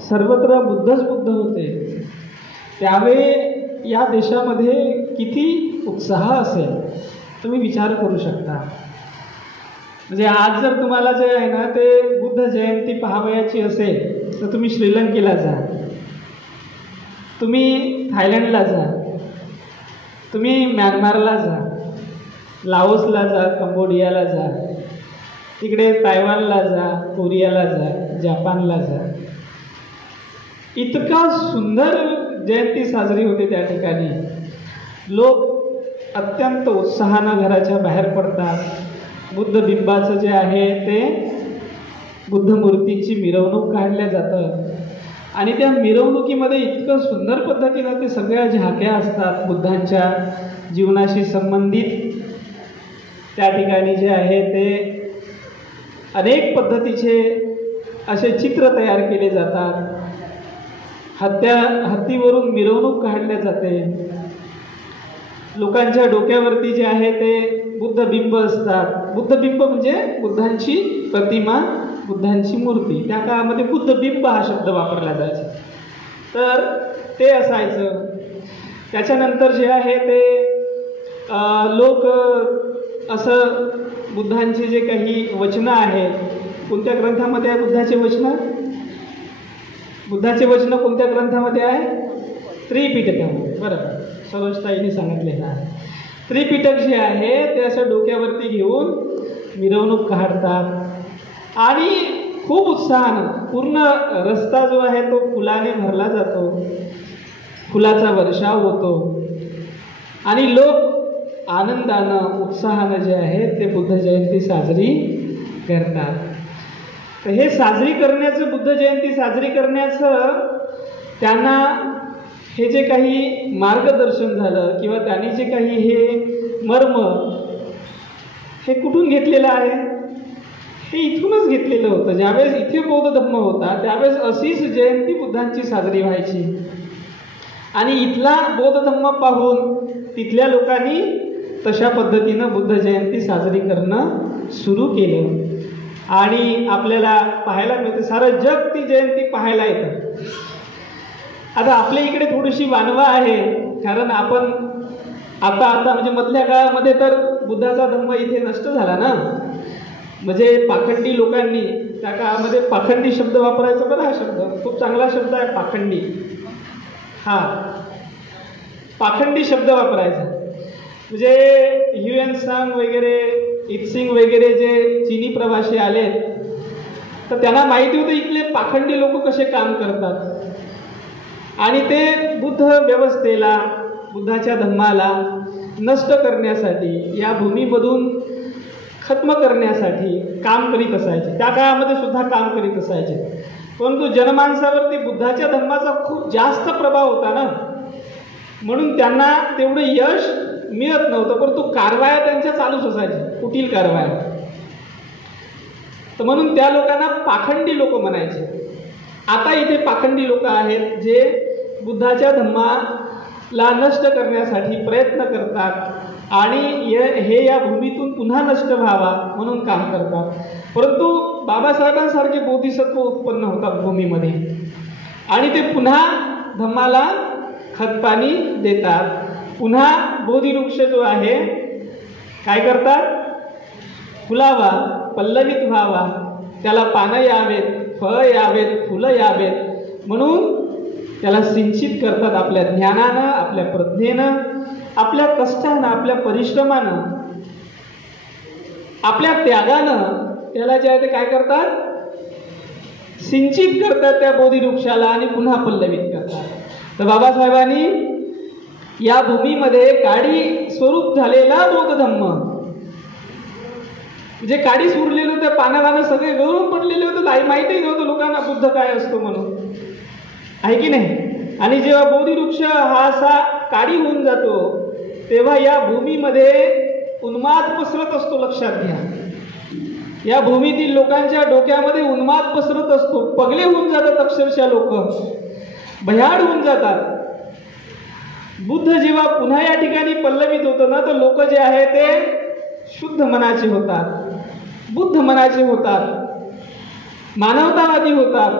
सर्वत्र बुद्धच बुद्ध होते, त्यावेळी या देशामध्ये किती उत्साह असेल तुम्ही विचार करू शकता. म्हणजे आज जर तुम्हाला जे आहे ना ते बुद्ध जयंती पाहावयाची असेल तर तुम्ही श्रीलंकेला जा, तुम्ही थायलंडला जा, तुम्ही म्यानमारला जा, लाओसला जा, कंबोडियाला जा, तिकडे तायवानला जा, कोरियाला जा, जपानला जा. इतका सुंदर जयंती साजरी होते त्या ठिकाणी. लोक अत्यंत उत्साहानं घराच्या बाहेर पडतात. बुद्ध बिंबाचं जे आहे ते बुद्ध मूर्तीची मिरवणूक काढल्या जातं आणि त्या मिरवणुकीमध्ये इतकं सुंदर पद्धतीनं ते सगळ्या झाक्या असतात बुद्धांच्या जीवनाशी संबंधित. त्या ठिकाणी जे आहे ते अनेक पद्धतीचे असे चित्र तयार केले जातात. हत्तीवरून मिरवणूक काढल्या जाते. लोकांच्या डोक्यावरती जे आहे ते बुद्ध बिंब असतात. बुद्ध बिंब म्हणजे बुद्धांची प्रतिमा, बुद्धांची मूर्ती. त्या काळामध्ये बुद्ध बिंब हा शब्द वापरला जायचा. तर ते असायचं. त्याच्यानंतर जे आहे ते लोक असं बुद्धांचे जे काही वचनं आहेत, कोणत्या ग्रंथामध्ये आहे बुद्धाचे वचनं? बुद्धाचे वचनं कोणत्या ग्रंथामध्ये आहे? त्रिपिटकामध्ये. बरोबर, सरोजताईंनी सांगितलेलं आहे. त्रिपिटक जे आहे ते असं डोक्यावरती घेऊन मिरवणूक काढतात आणि खूप उत्साहानं पूर्ण रस्ता जो आहे तो फुलाने भरला जातो, फुलाचा वर्षाव होतो आणि लोक आनंदानं उत्साहानं जे आहे ते बुद्ध जयंती साजरी करतात. तर हे साजरी करण्याचं, बुद्ध जयंती साजरी करण्याचं त्यांना हे जे काही मार्गदर्शन झालं किंवा त्यांनी जे काही हे मर्म हे कुठून घेतलेलं आहे? हे इथूनच घेतलेलं होतं. ज्यावेळेस इथे बौद्ध धम्म होता त्यावेळेस अशीच जयंती बुद्धांची साजरी व्हायची आणि इथला बौद्ध धम्म पाहून तिथल्या लोकांनी तशा पद्धतीनं बुद्ध जयंती साजरी करणं सुरू केलं आणि आपल्याला पाहायला मिळते सारं जग ती जयंती पाहायला येतं. आता आपल्या इकडे थोडीशी वानवा आहे, कारण आपण आता म्हणजे मधल्या काळामध्ये तर बुद्धाचा धम्म इथे नष्ट झाला ना. म्हणजे पाखंडी लोकांनी त्या काळामध्ये पाखंडी शब्द वापरायचा. बरं, हा शब्द खूप चांगला शब्द आहे, पाखंडी. हा पाखंडी शब्द वापरायचा. म्हणजे ह्युएन सांग वगैरे, इत्सिंग वगैरे जे चीनी प्रवासी आले तर त्यांना माहिती होतं इथले पाखंडी लोक कसे काम करतात आणि ते बुद्ध व्यवस्थेला, बुद्धाच्या धम्माला नष्ट करण्यासाठी, या भूमीमधून खत्म करण्यासाठी काम करीत असायचे. त्या काळामध्ये सुद्धा काम करीत असायचे. परंतु जनमानसावरती बुद्धाच्या धम्माचा खूप जास्त प्रभाव होता ना, म्हणून त्यांना तेवढं यश मिळत नव्हतं. परंतु कारवाया त्यांच्या चालूच असायच्या, कुटील कारवाया. तर म्हणून त्या लोकांना पाखंडी लोक म्हणायचे. आता इथे पाखंडी लोक आहेत जे बुद्धाच्या धम्माला नष्ट करण्यासाठी प्रयत्न करतात आणि हे या भूमीतून पुन्हा नष्ट व्हावा म्हणून काम करतात. परंतु बाबासाहेबांसारखे बोधिसत्व उत्पन्न होतात भूमीमध्ये आणि ते पुन्हा धम्माला खतपाणी देतात. पुन्हा बोधिवृक्ष जो आहे काय करतात? फुलावा, पल्लवित व्हावा, त्याला पानं यावेत, फळं यावेत, फुलं यावेत म्हणून त्याला सिंचित करतात. आपल्या ज्ञानानं, आपल्या प्रज्ञेनं, आपल्या कष्टानं, आपल्या परिश्रमानं, आपल्या त्यागानं त्याला जे आहे ते काय करतात? सिंचित करतात त्या बोधिवृक्षाला आणि पुन्हा पल्लवित करतात. तर बाबासाहेबांनी या भूमीमध्ये काडी स्वरूप झालेला बौद्ध धम्म, जे काडी सुरलेलं होतं, पानावानं सगळे गळून पडलेले होते, माहितीही नव्हतं लोकांना बुद्ध काय असतो म्हणून, आहे की नाही. आणि जेव्हा बोधिवृक्ष हा असा काडी होऊन जातो तेव्हा या भूमीमध्ये उन्माद पसरत असतो. लक्षात घ्या, या भूमीतील लोकांच्या डोक्यामध्ये उन्माद पसरत असतो. पगले होऊन जातात अक्षरशः, लोक भयाड होऊन जातात. बुद्ध जेव्हा पुन्हा या ठिकाणी पल्लवित होतं ना तर लोक जे आहे ते शुद्ध मनाचे होतात, बुद्ध मनाचे होतात, मानवतावादी होतात.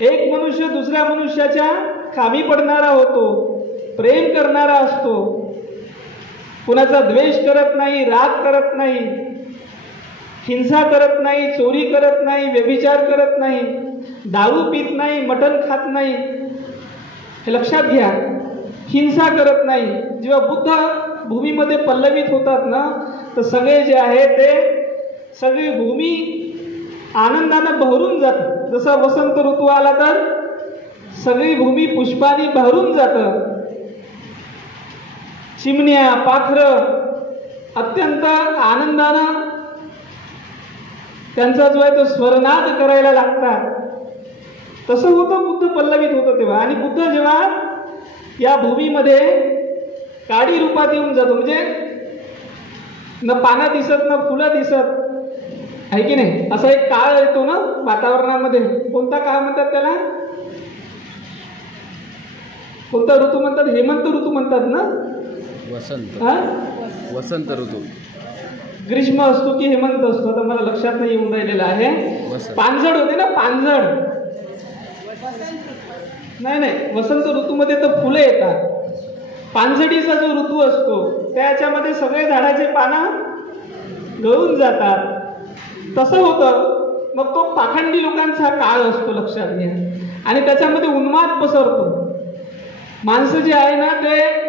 एक मनुष्य दुसऱ्या मनुष्याच्या कामी पडणारा होतो, प्रेम करणारा असतो, कुणाचा द्वेष करत नाही, राग करत नाही, हिंसा करत नाही, चोरी करत नाही, व्यभिचार करत नाही, दारू पित नाही, मटण खात नाही, हे लक्षात घ्या. हिंसा करत नाही. जेव्हा बुद्ध भूमीमध्ये पल्लवित होतात ना, तर सगळे जे आहे ते सगळी भूमी आनंदानं बहरून जातं. जसा वसंत ऋतू आला तर सगळी भूमी पुष्पाने बहरून जातं. चिमण्या, पाखरं अत्यंत आनंदानं त्यांचा जो आहे तो स्वरनाद करायला लागतात. तसं होतं, बुद्ध पल्लवित होतं तेव्हा. आणि बुद्ध जेव्हा या भूमीमध्ये काडी रूपात येऊन जातो, म्हणजे न पानं दिसत न फुलं दिसत, आहे की नाही, असा एक काळ येतो ना वातावरणामध्ये. कोणता काळ म्हणतात त्याला? कोणता ऋतू म्हणतात? हेमंत ऋतू म्हणतात ना? वसंत. वसंत ऋतू. ग्रीष्म असतो की हेमंत असतो, आता मला लक्षात नाही येऊन राहिलेलं आहे. पानझड होते ना, पानझड. नाही, वसंत ऋतूमध्ये तर फुलं येतात. पानझडीचा जो ऋतू असतो त्याच्यामध्ये सगळे झाडाचे पानं गळून जातात. तसं होतं. मग तो पाखंडी लोकांचा काळ असतो, लक्षात घ्या. आणि त्याच्यामध्ये उन्माद पसरतो. माणसं जे आहे ना ते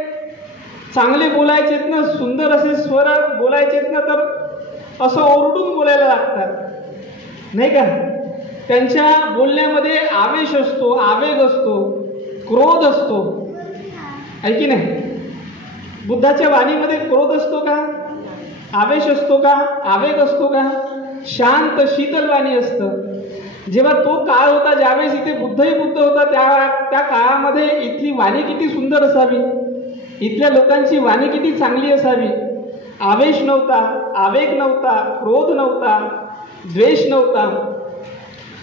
चांगले बोलायचेत ना, सुंदर असे स्वर बोलायचेत ना, तर असं ओरडून बोलायला लागतात, नाही का? त्यांच्या बोलण्यामध्ये आवेश असतो, आवेग असतो, क्रोध असतो, आहे की नाही? बुद्धाच्या वाणीमध्ये क्रोध असतो का? आवेश असतो का? आवेग असतो का? शांत शीतल वाणी असतं. जेव्हा तो काळ होता ज्यावेळेस इथे बुद्धही बुद्ध होता, त्या काळामध्ये इथली वाणी किती सुंदर असावी, इथल्या लोकांची वाणी किती चांगली असावी. आवेश नव्हता, आवेग नव्हता, क्रोध नव्हता, द्वेष नव्हता.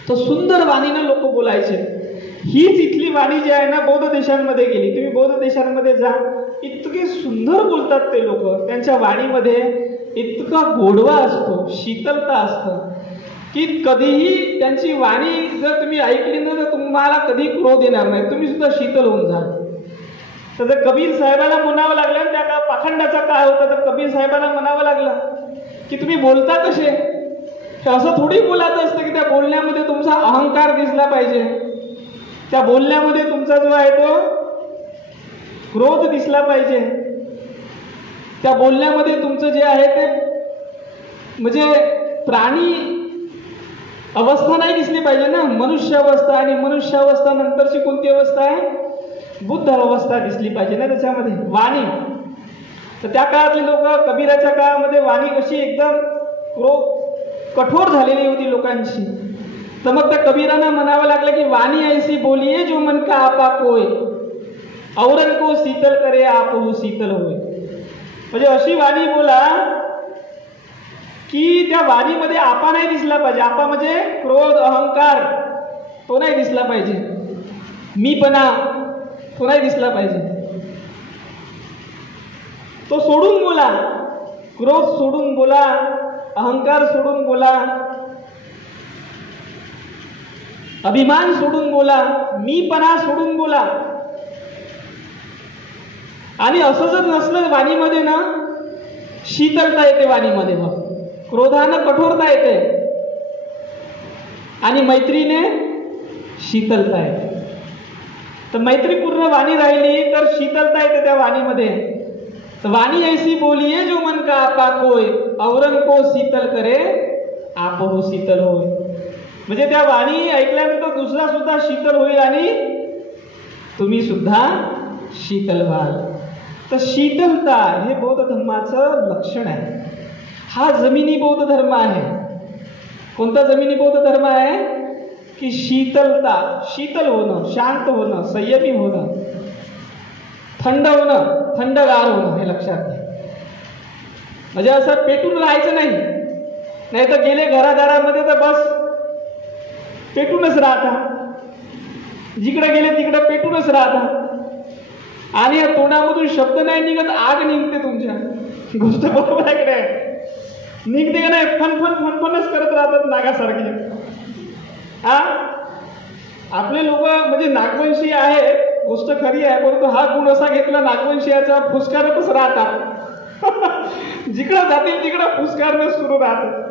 तो सुंदर वाणीनं लोक बोलायचे. हीच इथली वाणी जी आहे ना बौद्ध देशांमध्ये गेली. तुम्ही बौद्ध देशांमध्ये जा, इतके सुंदर बोलतात ते लोक. त्यांच्या वाणीमध्ये इतका गोडवा असतो, शीतलता असतं की कधीही त्यांची वाणी जर तुम्ही ऐकली ना तर तुम्हाला कधी क्रोध येणार नाही, तुम्ही सुद्धा शीतल होऊन जाल. तर कबीर साहेबांना म्हणावं लागलं, त्या काळ पाखंडाचा काळ होता, तर कबीर साहेबांना म्हणावं लागलं की तुम्ही बोलता कसे? असं थोडी बोलायचं असतं की त्या बोलण्यामध्ये तुमचा अहंकार दिसला पाहिजे, त्या बोलण्यामध्ये तुमचा जो आहे तो क्रोध दिसला पाहिजे, त्या बोलण्यामध्ये तुमचं जे आहे ते म्हणजे प्राणी अवस्था नाही दिसली पाहिजे ना. मनुष्य अवस्था आणि मनुष्य अवस्था नंतरची कोणती अवस्था आहे? बुद्ध अवस्था दिसली पाहिजे ना त्याच्यामध्ये वाणी. तर त्या काळातले लोक, कबीराच्या काळामध्ये वाणी कशी एकदम कठोर झालेली होती लोकांची. तर मग त्या कबीरांना म्हणावं लागलं की वाणी ऐसी बोलिये जो मन का आपा कोय, औरन को शीतल करे आपहु शीतल होय. म्हणजे अशी वाणी बोला की त्या वाणीमध्ये आपा नाही दिसला पाहिजे. आपा म्हणजे क्रोध, अहंकार, तो नाही दिसला पाहिजे. मीपणा तो नाही दिसला पाहिजे. तो सोडून बोला, क्रोध सोडून बोला, अहंकार सोडून बोला, अभिमान सोडून बोला, मीपणा सोडून बोला. आणि असं जर नसलं वाणीमध्ये ना, शीतलता येते वाणीमध्ये, मग क्रोधानं कठोरता येते आणि मैत्रीने शीतलता येते. तर मैत्रीपूर्ण वाणी राहिली तर शीतलता येते त्या वाणीमध्ये. तर वाणी ऐसी बोलिये जो मन का आपा कोय, औरन को शीतल करे आपहु शीतल होय. म्हणजे त्या वाणी ऐकल्यानंतर दुसरा सुद्धा शीतल होईल आणि तुम्ही सुद्धा शीतल व्हाल. तर शीतलता हे बौद्ध धर्माचं लक्षण आहे. हा जमिनी बौद्ध धर्म आहे. कोणता जमिनी बौद्ध धर्म आहे? की शीतलता, शीतल होणं, शांत होणं, संयमी होणं, थंड होणं, थंडगार होणं, हे लक्षात घ्या. म्हणजे असं पेटून राहायचं नाही, नाही तर गेले घरादारामध्ये तर बस पेटूनच राहता, जिकडे गेले तिकडे पेटूनच राहता आणि या तोंडामधून शब्द नाही निघत, आग निघते तुमच्या. गोष्ट बरोबर आहे की नाही? निघते का नाही? फनफनच करत राहतात नागासारखे. हा, आपले लोक म्हणजे नागवंशी आहेत, गोष्ट खरी आहे, परंतु हा गुण असा घेतला नागवंशीयाचा, फुसकारतच राहतात. जिकडं जातील तिकडं फुसकारणं सुरू राहतं.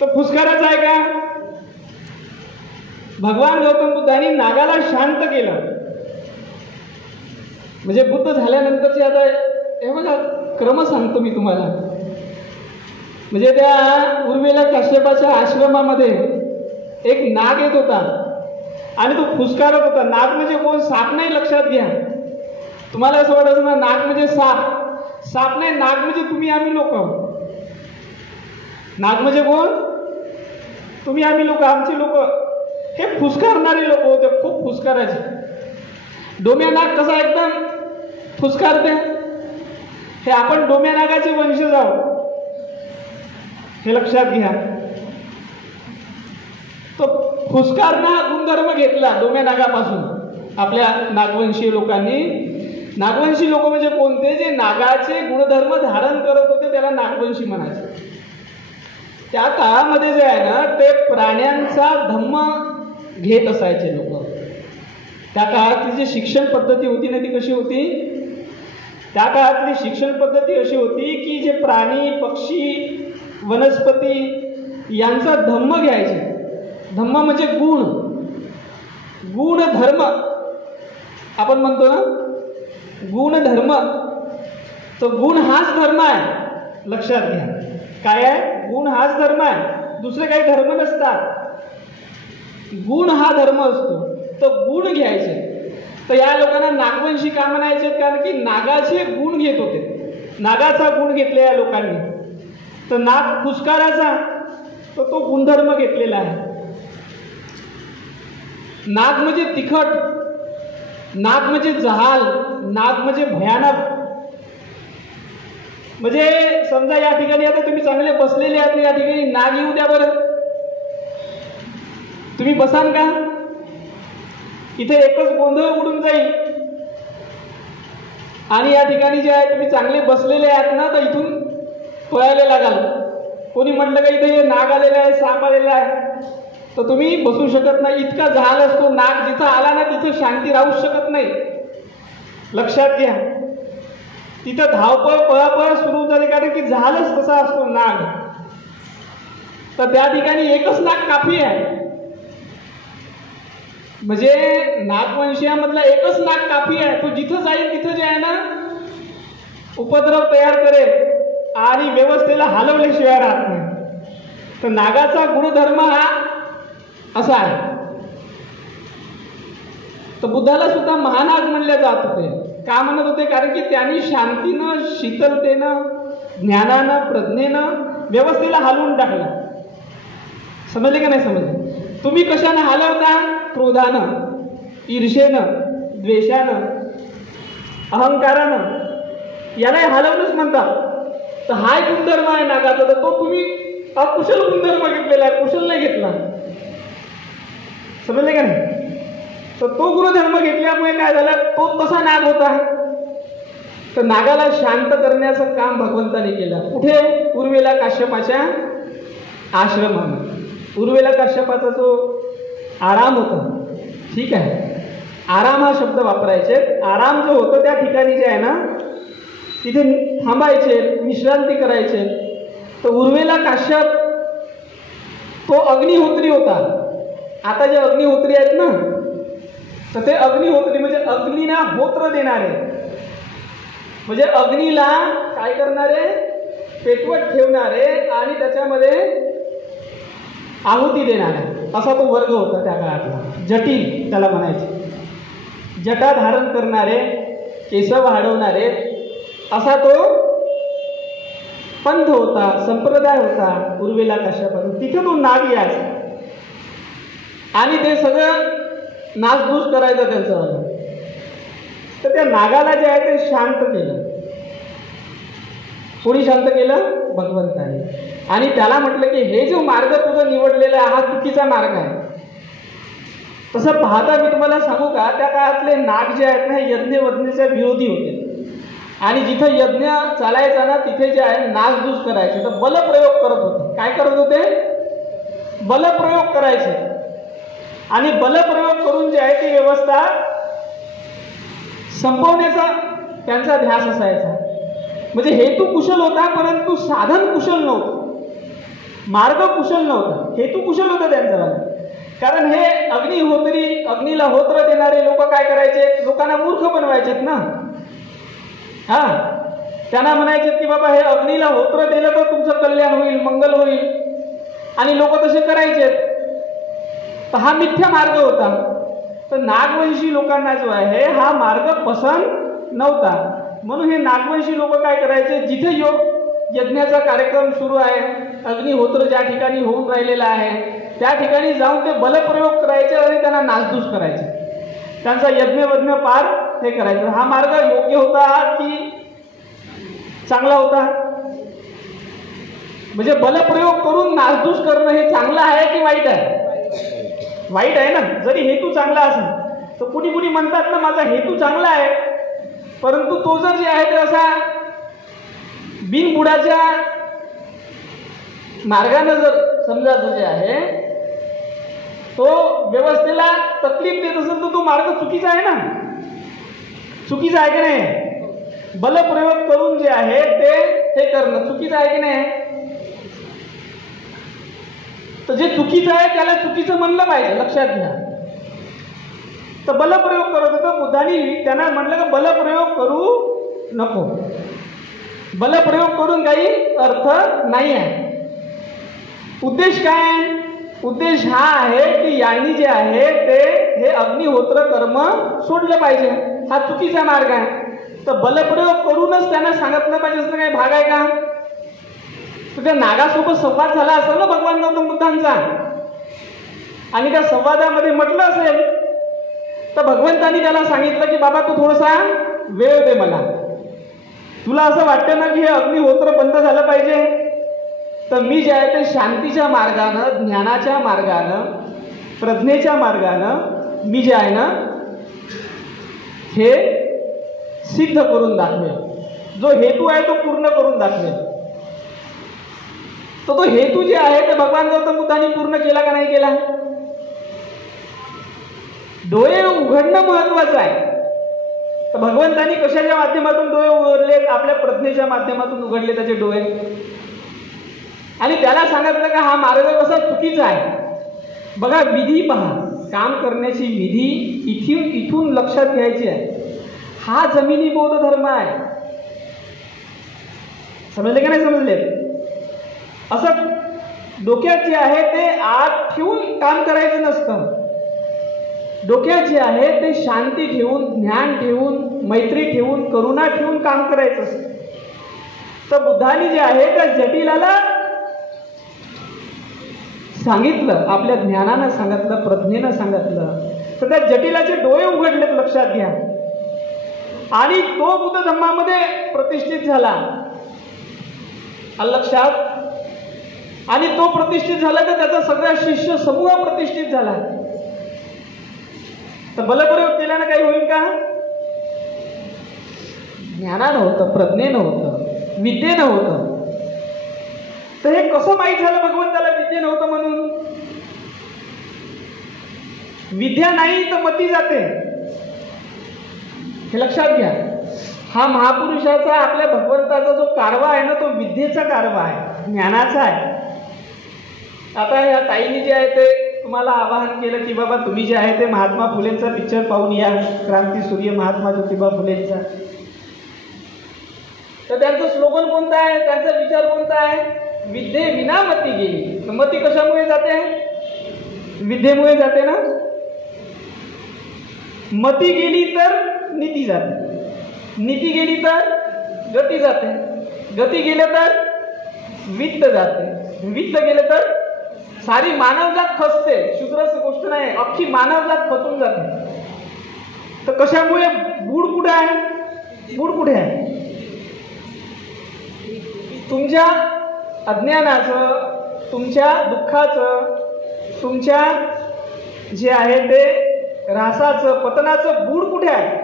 तर फुसकाराचं आहे का? भगवान गौतम बुद्धांनी नागाला शांत केलं. म्हणजे बुद्ध झाल्यानंतरची आता हे बघा क्रम सांगतो मी तुम्हाला. म्हणजे त्या उर्मिला काश्यपाच्या आश्रमामध्ये एक नाग येत होता आणि तो फुसकारत होता. नाग म्हणजे कोण? साप नाही, लक्षात घ्या. तुम्हाला असं वाटायचं ना नाग म्हणजे साप. साप नाही, नाग म्हणजे तुम्ही आम्ही लोक. नाग म्हणजे कोण? तुम्ही आम्ही लोक, आमचे लोक. हे फुसकारणारे लोक होते, खूप फुसकाराचे. डोम्या नाग कसा एकदम फुसकारते, हे आपण डोम्या नागाचे वंशज आहोत, हे लक्षात घ्या. तो फुसकारणं गुणधर्म घेतला डोम्या नागापासून आपल्या नागवंशी लोकांनी. नागवंशी लोक म्हणजे कोणते? जे नागाचे गुणधर्म धारण करत होते त्याला नागवंशी म्हणायचे. त्या काळामध्ये जे आहे ना ते प्राण्यांचा धम्म घेत असायचे लोक. त्या काळातली जी शिक्षण पद्धती होती ना ती कशी होती? त्या काळातली शिक्षण पद्धती अशी होती की जे प्राणी, पक्षी, वनस्पती यांचा धम्म घ्यायचे. धम्म म्हणजे गुण, गुण धर्म आपण म्हणतो ना, गुण धर्म. तो गुण हाच धर्म आहे, लक्षात घ्या. काय आहे? गुण हाच धर्म आहे, दुसरे काही धर्म नसतात. गुण हा धर्म असतो. तर गुण घ्यायचे. तर या लोकांना नागवंशी का म्हणायचे? कारण की नागाचे गुण घेत होते. नागाचा गुण घेतला या लोकांनी. तर नाग फुसकाराचा, तर तो गुणधर्म घेतलेला आहे. नाग म्हणजे तिखट, नाग म्हणजे जहाल, नाग म्हणजे भयानक. म्हणजे समजा या ठिकाणी आता तुम्ही चांगले बसलेले आहात, या ठिकाणी नाग येऊ द्या बरं, तुम्ही बसाल का? इथे एकच गोंधळ उडून जाईल. आणि या ठिकाणी जे आहे तुम्ही चांगले बसलेले आहात ना, तर इथून पळायला लागाल. कोणी म्हटलं का इथे नाग आलेला आहे, साप आलेला आहे, तर तुम्ही बसू शकत नाही. इतका जहाल असतो नाग. जिथं आला ना तिथं शांती राहू शकत नाही, लक्षात घ्या. तिथं धावपळ पळापळ सुरू झाली, कारण की जहालच तसा असतो नाग. तर त्या ठिकाणी एकच नाग काफी आहे. म्हणजे नागवंशीयामधला एकच नाग काफी आहे. तो जिथं जाईल तिथं जे आहे ना उपद्रव तयार करेल आणि व्यवस्थेला हलवल्याशिवाय राहत नाही. तर नागाचा गुणधर्म हा असा आहे. तर बुद्धाला सुद्धा महानाग म्हणले जात होते. का म्हणत होते? कारण की त्यांनी शांतीनं, शीतलतेनं, ज्ञानानं, प्रज्ञेनं व्यवस्थेला हलवून टाकलं. समजले का नाही समजले? तुम्ही कशानं हलवता? क्रोधानं, ईर्षेनं, द्वेषानं, अहंकारानं. याला हलवणंच म्हणतात. तर हा गुणधर्म आहे नागाचा. तर तो तुम्ही अकुशल गुणधर्म घेतलेला आहे, कुशल नाही घेतला. समजले का नाही? तर तो गुणधर्म घेतल्यामुळे काय झालं? तो तसा नाग होता. तर नागाला शांत करण्याचं काम भगवंताने केलं. कुठे? उर्मिला काश्यपाच्या आश्रमामध्ये. उर्मिला काश्यपाचा जो आराम होता, ठीक आहे, आराम हा शब्द वापरायचे. आराम जो होतो त्या ठिकाणी जे आहे ना तिथे थांबायचे, विश्रांती करायचे. तर उर्मिला काश्यप तो अग्निहोत्री होता. आता जे अग्निहोत्री आहेत ना, तर ते अग्निहोत्री म्हणजे अग्नीला होत्र देणारे, म्हणजे अग्नीला काय करणारे? पेटवत ठेवणारे आणि त्याच्यामध्ये आहुती देणारे, असा तो वर्ग होता त्या काळातला. जटिल त्याला म्हणायचे. जटा धारण करणारे, केस वाढवणारे, असा तो पंथ होता, संप्रदाय होता उर्मिला काश्यपाचा. तिथे तो नाग यायचा आणि ते सगळं नासधूस करायचं त्यांचं. तर त्या नागाला जे आहे ते शांत केलं. कोणी शांत केलं? भगवंताने. आणि त्याला म्हटलं की हे जो मार्ग तुझा निवडलेला आहे हा चुकीचा मार्ग आहे. तसं पाहता मी तुम्हाला सांगू का, त्या काळातले नाग जे आहेत ना हे यज्ञ वज्ञेच्या विरोधी होते. आणि जिथं यज्ञ चालायचा ना तिथे जे आहे नासधूस करायचे. तर बलप्रयोग करत होते. काय करत होते? बलप्रयोग करायचे. आणि बलप्रयोग करून जे आहे ती व्यवस्था संपवण्याचा त्यांचा ध्यास असायचा. म्हणजे हेतू कुशल होता, परंतु साधन कुशल नव्हतं, मार्ग कुशल नव्हता. हेतू कुशल होता त्यांचा. कारण हे अग्निहोत्री, अग्नीला होत्र देणारे लोक काय करायचे, लोकांना मूर्ख बनवायचेत ना. हा, त्यांना म्हणायचे की बाबा हे अग्नीला होत्र दिलं तर तुमचं कल्याण होईल, मंगल होईल, आणि लोक तसे करायचे. तर हा मिथ्या मार्ग होता. तर नागवंशी लोकांना जो आहे हा मार्ग पसंत नव्हता. म्हणून हे नागवंशी लोक काय करायचे, जिथे योग यज्ञाचा कार्यक्रम सुरू आहे, अग्निहोत्र ज्या ठिकाणी होऊन राहिलेला आहे त्या ठिकाणी जाऊन ते बलप्रयोग करायचे आणि त्यांना नासधूस करायचे, त्यांचा यज्ञ पार हे करायचं. हा मार्ग योग्य होता की चांगला होता? म्हणजे बलप्रयोग करून नासधूस करणं हे चांगलं आहे की वाईट आहे? वाईट आहे ना. जरी हेतू चांगला असेल तर कुणी म्हणतात ना माझा हेतू चांगला आहे, परंतु तो जर जे आहे ते असा बिनबुडाच्या मार्गाने जर समजा जे आहे तो व्यवस्थेला तकलीफ देत असेल तर तो मार्ग चुकीचा आहे ना. चुकीचा आहे की नाही? बलप्रयोग करून जे आहे ते हे करणं चुकीचं आहे की नाही? तर जे चुकीचं आहे त्याला चुकीचं म्हणलं पाहिजे, लक्षात घ्या. तर बलप्रयोग करत होतं बुद्धांनी, त्यांना म्हटलं की बलप्रयोग करू नको, बलप्रयोग करून काही अर्थ नाही आहे. उद्देश काय? उद्देश हा आहे की यांनी जे आहे ते हे अग्निहोत्र कर्म सोडलं पाहिजे. हा चुकीचा मार्ग आहे. तर बलप्रयोग करूनच त्यांना सांगितलं पाहिजे असं काही भाग आहे का? तर त्या नागासोबत संवाद झाला असेल ना भगवान गौतम बुद्धांचा, आणि त्या संवादामध्ये म्हटलं असेल तर भगवंतांनी त्याला सांगितलं की बाबा तू थोडासा वेळ दे मला. तुला असं वाटतं ना की हे अग्निहोत्र बंद झालं पाहिजे, तर मी जे आहे ते शांतीच्या मार्गानं, ज्ञानाच्या मार्गानं, प्रज्ञेच्या मार्गानं मी जे आहे ना हे सिद्ध करून दाखवेल. जो हेतू आहे तो पूर्ण करून दाखवेल. तर तो हेतू जे आहे ते भगवान गौतम बुद्धांनी पूर्ण केला का नाही केला? डोळे उघडणं महत्वाचं आहे. तर भगवंतांनी कशाच्या माध्यमातून डोळे उघडले? आपल्या प्रज्ञेच्या माध्यमातून उघडले त्याचे डोळे, आणि त्याला सांगितलं का हा मार्ग कसा चुकीचा आहे. बघा विधी पहा, काम करण्याची विधी इथून लक्षात घ्यायची आहे. हा जमिनी बौद्ध धर्म आहे. समजले का नाही समजले? असं डोक्यात जे आहे ते आत ठेवून काम करायचं नसतं. डोक्यात जे आहे ते शांती ठेवून, ज्ञान ठेवून, मैत्री ठेवून, करुणा ठेवून काम करायचं असतं. तर बुद्धांनी जे आहे त्या जटिलाला सांगितलं, आपल्या ज्ञानानं सांगितलं, प्रज्ञेनं सांगितलं, तर त्या जटिलाचे डोळे उघडलेत, लक्षात घ्या. आणि तो बुद्ध धम्मामध्ये प्रतिष्ठित झाला, लक्षात. आणि तो प्रतिष्ठित झाला तर त्याचा सगळा शिष्य समूह प्रतिष्ठित झाला. तर बलप्रयोग केल्यानं काही होईल का? ज्ञानानं होतं, प्रज्ञेनं होतं, विद्येनं होतं. तर हे कसं माहीत झालं भगवंताला विद्या नव्हतं म्हणून? विद्या नाही तर मती जाते, हे लक्षात घ्या. हा महापुरुषाचा, आपल्या भगवंताचा जो कारवा आहे ना तो विद्येचा कारवा आहे, ज्ञानाचा आहे. आता या ताईने जे आहे ते तुम्हाला आवाहन केलं की बाबा तुम्ही जे आहे ते महात्मा फुलेंचा पिक्चर पाहून या, क्रांती सूर्य महात्मा ज्योतिबा फुलेंचा. तर त्यांचं स्लोगन कोणतं आहे, त्यांचा विचार कोणता आहे? विद्ये विना मती गेली. मती कशामुळे जाते? विद्येमुळे जाते ना. मती गेली तर नीती जाते, नीती गेली तर गती जाते, गती गेलं तर वित्त जाते, वित्त गेलं तर सारी मानवजात खचते. शुद्रच गोष्ट नाही, अख्खी मानवजात खचून जाते. तर कशामुळे? बूड कुठे आहे? बूड कुठे आहे? तुमच्या अज्ञानाचं, तुमच्या दुःखाचं, तुमच्या जे आहे ते ऱ्हासाचं, पतनाचं बूड कुठे आहे?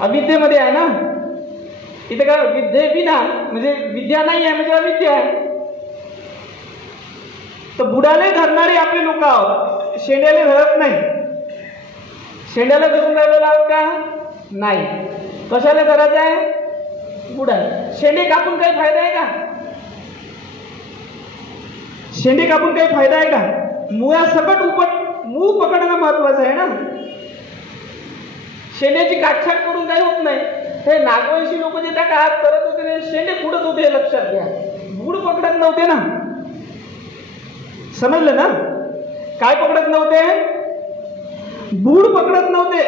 अविद्येमध्ये आहे ना. इथे काय विद्ये विना म्हणजे विद्या नाही आहे म्हणजे अविद्या आहे. तर बुडाले धरणारे आपले लोक आहोत, शेंड्याला धरत नाही. शेंड्याला धरून राहिलेला आहोत का? नाही. कशाला धरायचं आहे? बुडाला. शेंडे कापून काही फायदा आहे का? शेंडे कापून काही फायदा आहे का? मुळासकट मूळ पकडणं महत्वाचं आहे ना. शेंड्याची काटछाट करून काही होत नाही. हे नागवंशी लोक जे त्या काळात करत होते ते शेंडे फुटत होते, हे लक्षात घ्या. बूड पकडत नव्हते ना. समजलं ना? काय पकडत नव्हते? बूड पकडत नव्हते.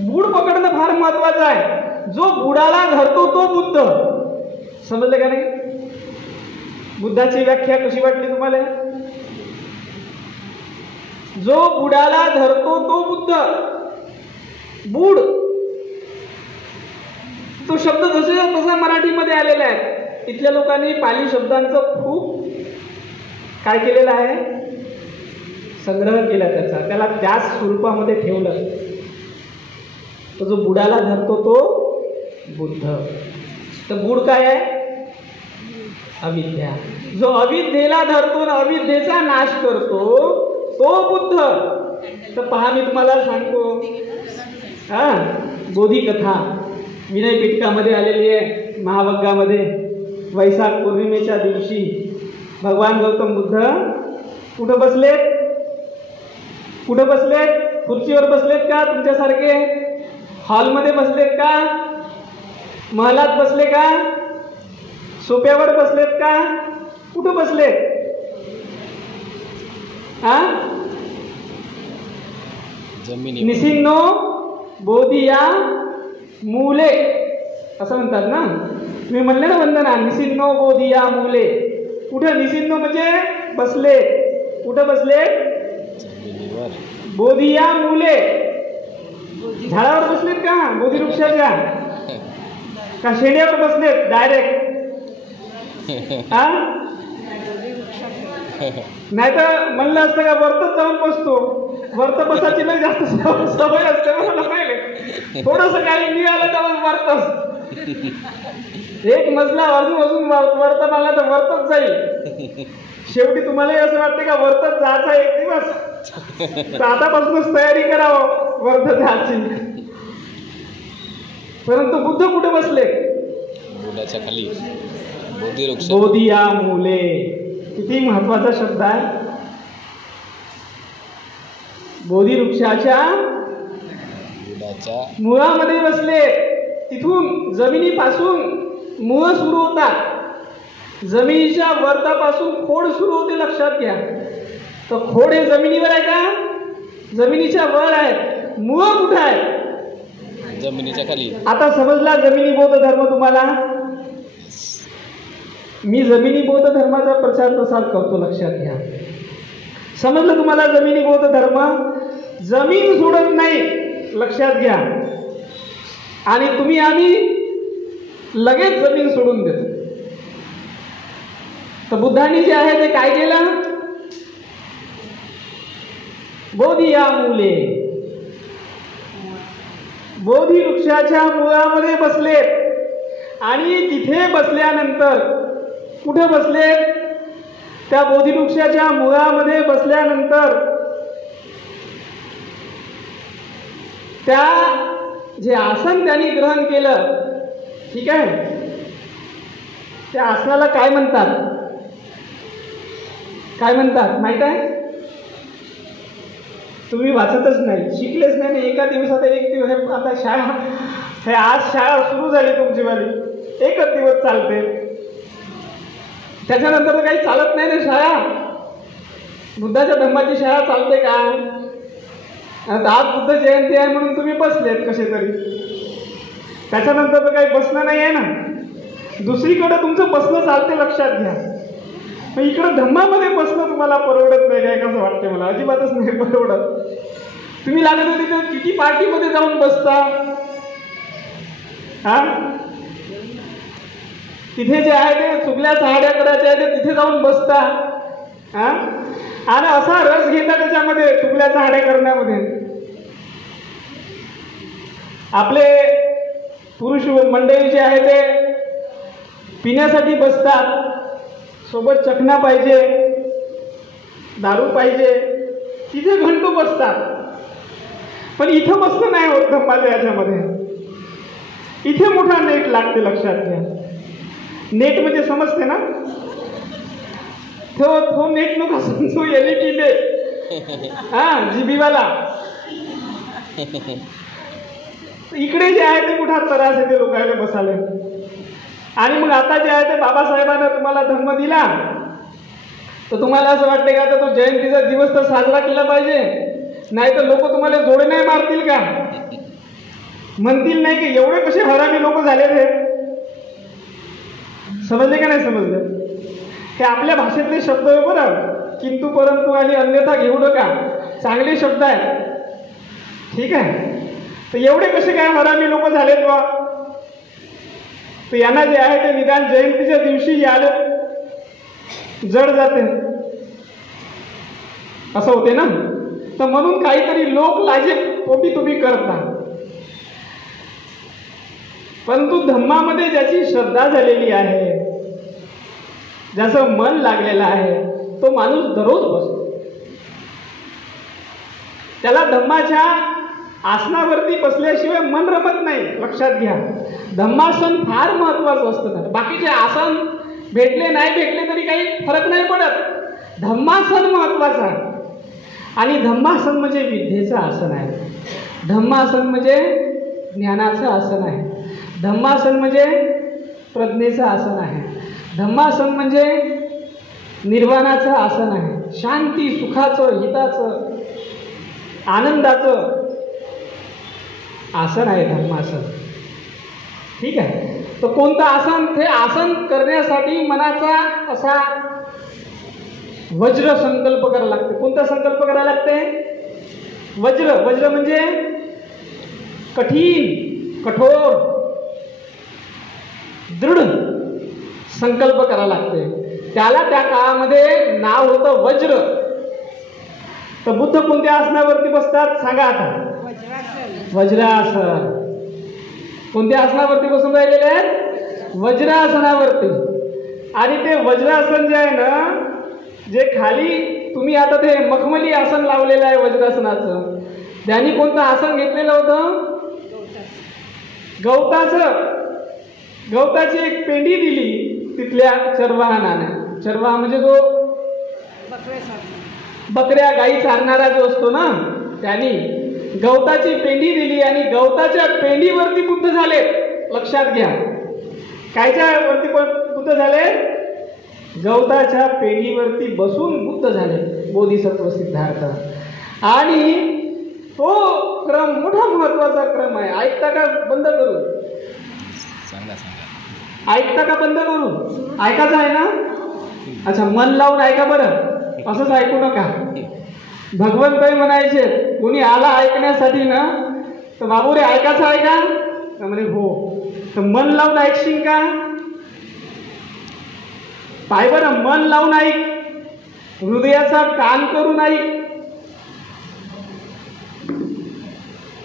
बूड पकडणं फार महत्वाचं आहे. जो बुडाला धरतो तो बुद्ध. समजलं का नाही? बुद्धाची व्याख्या कशी वाटली तुम्हाला? जो बुडाला धरतो तो बुद्ध. बूड तो शब्द जसा तसा मराठीमध्ये आलेला आहे. इथल्या लोकांनी पाली शब्दांचं खूप काय केलेलं आहे? संग्रह केला त्याचा, त्याला त्याच स्वरूपामध्ये ठेवलं. तो जो बुडाला धरतो तो बुद्ध. तर बूड काय आहे? अविद्या. जो अविद्येला धरतो आणि अविद्येचा नाश करतो तो बुद्ध. तर पहा, मी तुम्हाला सांगतो, बोधी कथा विनय पिटकामध्ये आलेली आहे, महावग्गामध्ये. वैशाख पौर्णिमेच्या दिवशी भगवान गौतम बुद्ध कुठं बसलेत? कुठं बसलेत? खुर्चीवर बसलेत का तुमच्यासारखे? हॉलमध्ये बसलेत का? महलात बसले का? सोप्यावर बसलेत का? कुठं बसलेत? निसिन्नो बोधिया मूले असं म्हणतात ना. तुम्ही म्हणले ना वंदना, निसिन्नो बोधिया मूले. कुठं निसिन्नो म्हणजे बसले. कुठं बसले? बोधिया मूले. झाडावर बसलेत का? बोधी वृक्षाच्या का शेंड्यावर बसलेत डायरेक्ट? नाही तर म्हणलं असतं का वरतच जाऊन बसतो. वरत बसायची नाही जास्त सवय असते मला पहिले. थोडस काही निघालं तर वरतच एक मजला अजून वरत मला तर वरतच जाईल. शेवटी तुम्हालाही असं वाटतं का वरतच जायचा एक दिवस, तर आतापासूनच तयारी करावं वर्ध जायची. परंतु बुद्ध कुठे बसले? बुडाच्या खाली. बोधिया मूले. किती महत्वाचा शब्द आहे. बोधी वृक्षाच्या मुळामध्ये बसले. तिथून जमिनीपासून मूळ सुरू होतात. जमिनीच्या वर्तापासून खोड सुरू होते, लक्षात घ्या. तर खोड हे जमिनीवर आहे का? जमिनीच्या वर आहे. मूळ कुठे आहे? जमिनीच्या खाली. आता समजला जमिनी बौद्ध धर्म तुम्हाला? मी जमिनी बौद्ध धर्माचा प्रचार प्रसार करतो, लक्षात घ्या. समजलं तुम्हाला? जमिनी बौद्ध धर्म जमीन सोडत नाही, लक्षात घ्या. आणि तुम्ही आम्ही लगेच जमीन सोडून देतो. तर बुद्धांनी जे आहे ते काय केलं? बोधिया मूले. बोधी वृक्षाच्या मुळामध्ये बसलेत. आणि तिथे बसल्यानंतर कुठे बसलेत? त्या बोधी वृक्षाच्या मुळामध्ये बसल्यानंतर त्या जे आसन त्यांनी ग्रहण केलं, ठीक आहे, त्या आसनाला काय म्हणतात? काय म्हणतात माहित आहे? तुम्ही वाचतच नाही, शिकलेच नाही. एका दिवसात एक दिवस. आता शाळा हे आज शाळा सुरू झाली तुमची वाली, एकच दिवस चालते. त्याच्यानंतर काही चालत नाही ना शाळा. बुद्धाच्या धर्माची शाळा चालते का? आज बुद्ध जयंती आहे म्हणून तुम्ही बसलेत कसे तरी. त्याच्यानंतर तर काही बसणं नाही आहे ना. दुसरीकडे तुमचं बसणं चालते, लक्षात घ्या. मग इकडं धम्मामध्ये बसणं तुम्हाला परवडत नाही काय? कसं वाटते मला? अजिबातच नाही परवडत. तुम्ही लागत होते तिथे किती पार्टीमध्ये जाऊन बसता. तिथे जे आहे ते चुकल्या चहाड्या करायच्या आहे ते तिथे जाऊन बसता. आणि असा रस घेता त्याच्यामध्ये चुकल्या चहाड्या करण्यामध्ये. आपले पुरुष मंडळी जे आहे ते पिण्यासाठी बसतात, सोबत चखना पाहिजे, दारू पाहिजे, तिथे घंटो बसतात. पण इथं बसणं नाही होत धम्माच्या याच्यामध्ये. इथे मोठा नेट लागते, लक्षात घ्या. नेट म्हणजे समजते ना, तो नेट नको समजू, एलईडी नेट, हा जीबीवाला. इकडे जे आहे ते मोठा त्रास येते लोकांना बसायला. आणि मग आता जे आहे ते बाबासाहेबांना तुम्हाला धम्म दिला, तर तुम्हाला असं वाटते का तर तो जयंतीचा दिवस तर साजरा केला पाहिजे, नाही तर लोक तुम्हाला जोडे नाही मारतील का, म्हणतील नाही की एवढे कसे हरामी लोक झाले ते. समजले का नाही समजले? हे आपल्या भाषेतले शब्द आहे बरं, किंतु परंतु आणि अन्यथा घेऊ नका, चांगले शब्द आहेत, ठीक आहे. तर एवढे कसे काय हरामी लोक झालेत बा, तर यांना जे आहे ते निदान जयंतीच्या दिवशी यायला जड जाते, असं होते ना. तर म्हणून काहीतरी लोक लाजे पोटी तुम्ही करता. परंतु धम्मामध्ये ज्याची श्रद्धा झालेली आहे, ज्याचं मन लागलेलं आहे, तो माणूस दररोज बसतो. त्याला धम्माच्या आसनावरती बसल्याशिवाय मन रमत नाही, लक्षात घ्या. धम्मासन फार महत्वाचं असतं. बाकीचे आसन भेटले नाही भेटले तरी काही फरक नाही पडत, धम्मासन महत्वाचं आहे. आणि धम्मासन म्हणजे विद्येचं आसन आहे, धम्मासन म्हणजे ज्ञानाचं आसन आहे, धम्मासन म्हणजे प्रज्ञेचं आसन आहे, धम्मासन म्हणजे निर्वाणाचं आसन आहे, शांती सुखाचं हिताचं आनंदाचं आसन आहे धम्मासन, ठीक आहे. तर कोणतं आसन? ते आसन करण्यासाठी मनाचा असा वज्र संकल्प करायला लागते. कोणता संकल्प करायला लागते? वज्र. वज्र म्हणजे कठीण, कठोर, दृढ संकल्प करायला लागते. त्याला त्या काळामध्ये नाव होतं वज्र. तर बुद्ध कोणत्या आसनावरती बसतात सांगा आता? वज्रासन. कोणत्या आसनावरती बसून राहिलेले आहेत? वज्रासनावरती. आणि ते वज्रासन जे आहे ना, जे खाली तुम्ही आता ते मखमली आसन लावलेलं आहे वज्रासनाचं, त्यांनी कोणतं आसन घेतलेलं होतं? गवताची एक पेंडी दिली तिथल्या चरवाहनाने. चरवाहा म्हणजे जो बकऱ्या गाई चारणारा जो असतो ना, त्यांनी गवताची पेंडी दिली आणि गवताच्या पेंडीवरती बुद्ध झाले. लक्षात घ्या, कायच्या वरती बुद्ध झाले? गवताच्या पेंडीवरती बसून बुद्ध झाले, बोधिसत्व सिद्धार्थ. आणि तो क्रम मोठा महत्वाचा क्रम आहे. ऐकता का? बंद करू? ऐकता का? बंद करू? ऐकायचं आहे ना? अच्छा, मन लावून ऐका बरं, असंच ऐकू नका. भगवंतही म्हणायचे, कोणी आला ऐकण्यासाठी ना तर बाबू रे ऐकायचं आहे का? तर म्हणे हो. तर मन लावून ऐकशील का? पाय बरं, मन लावून ऐक, हृदयाचा कान करून ऐक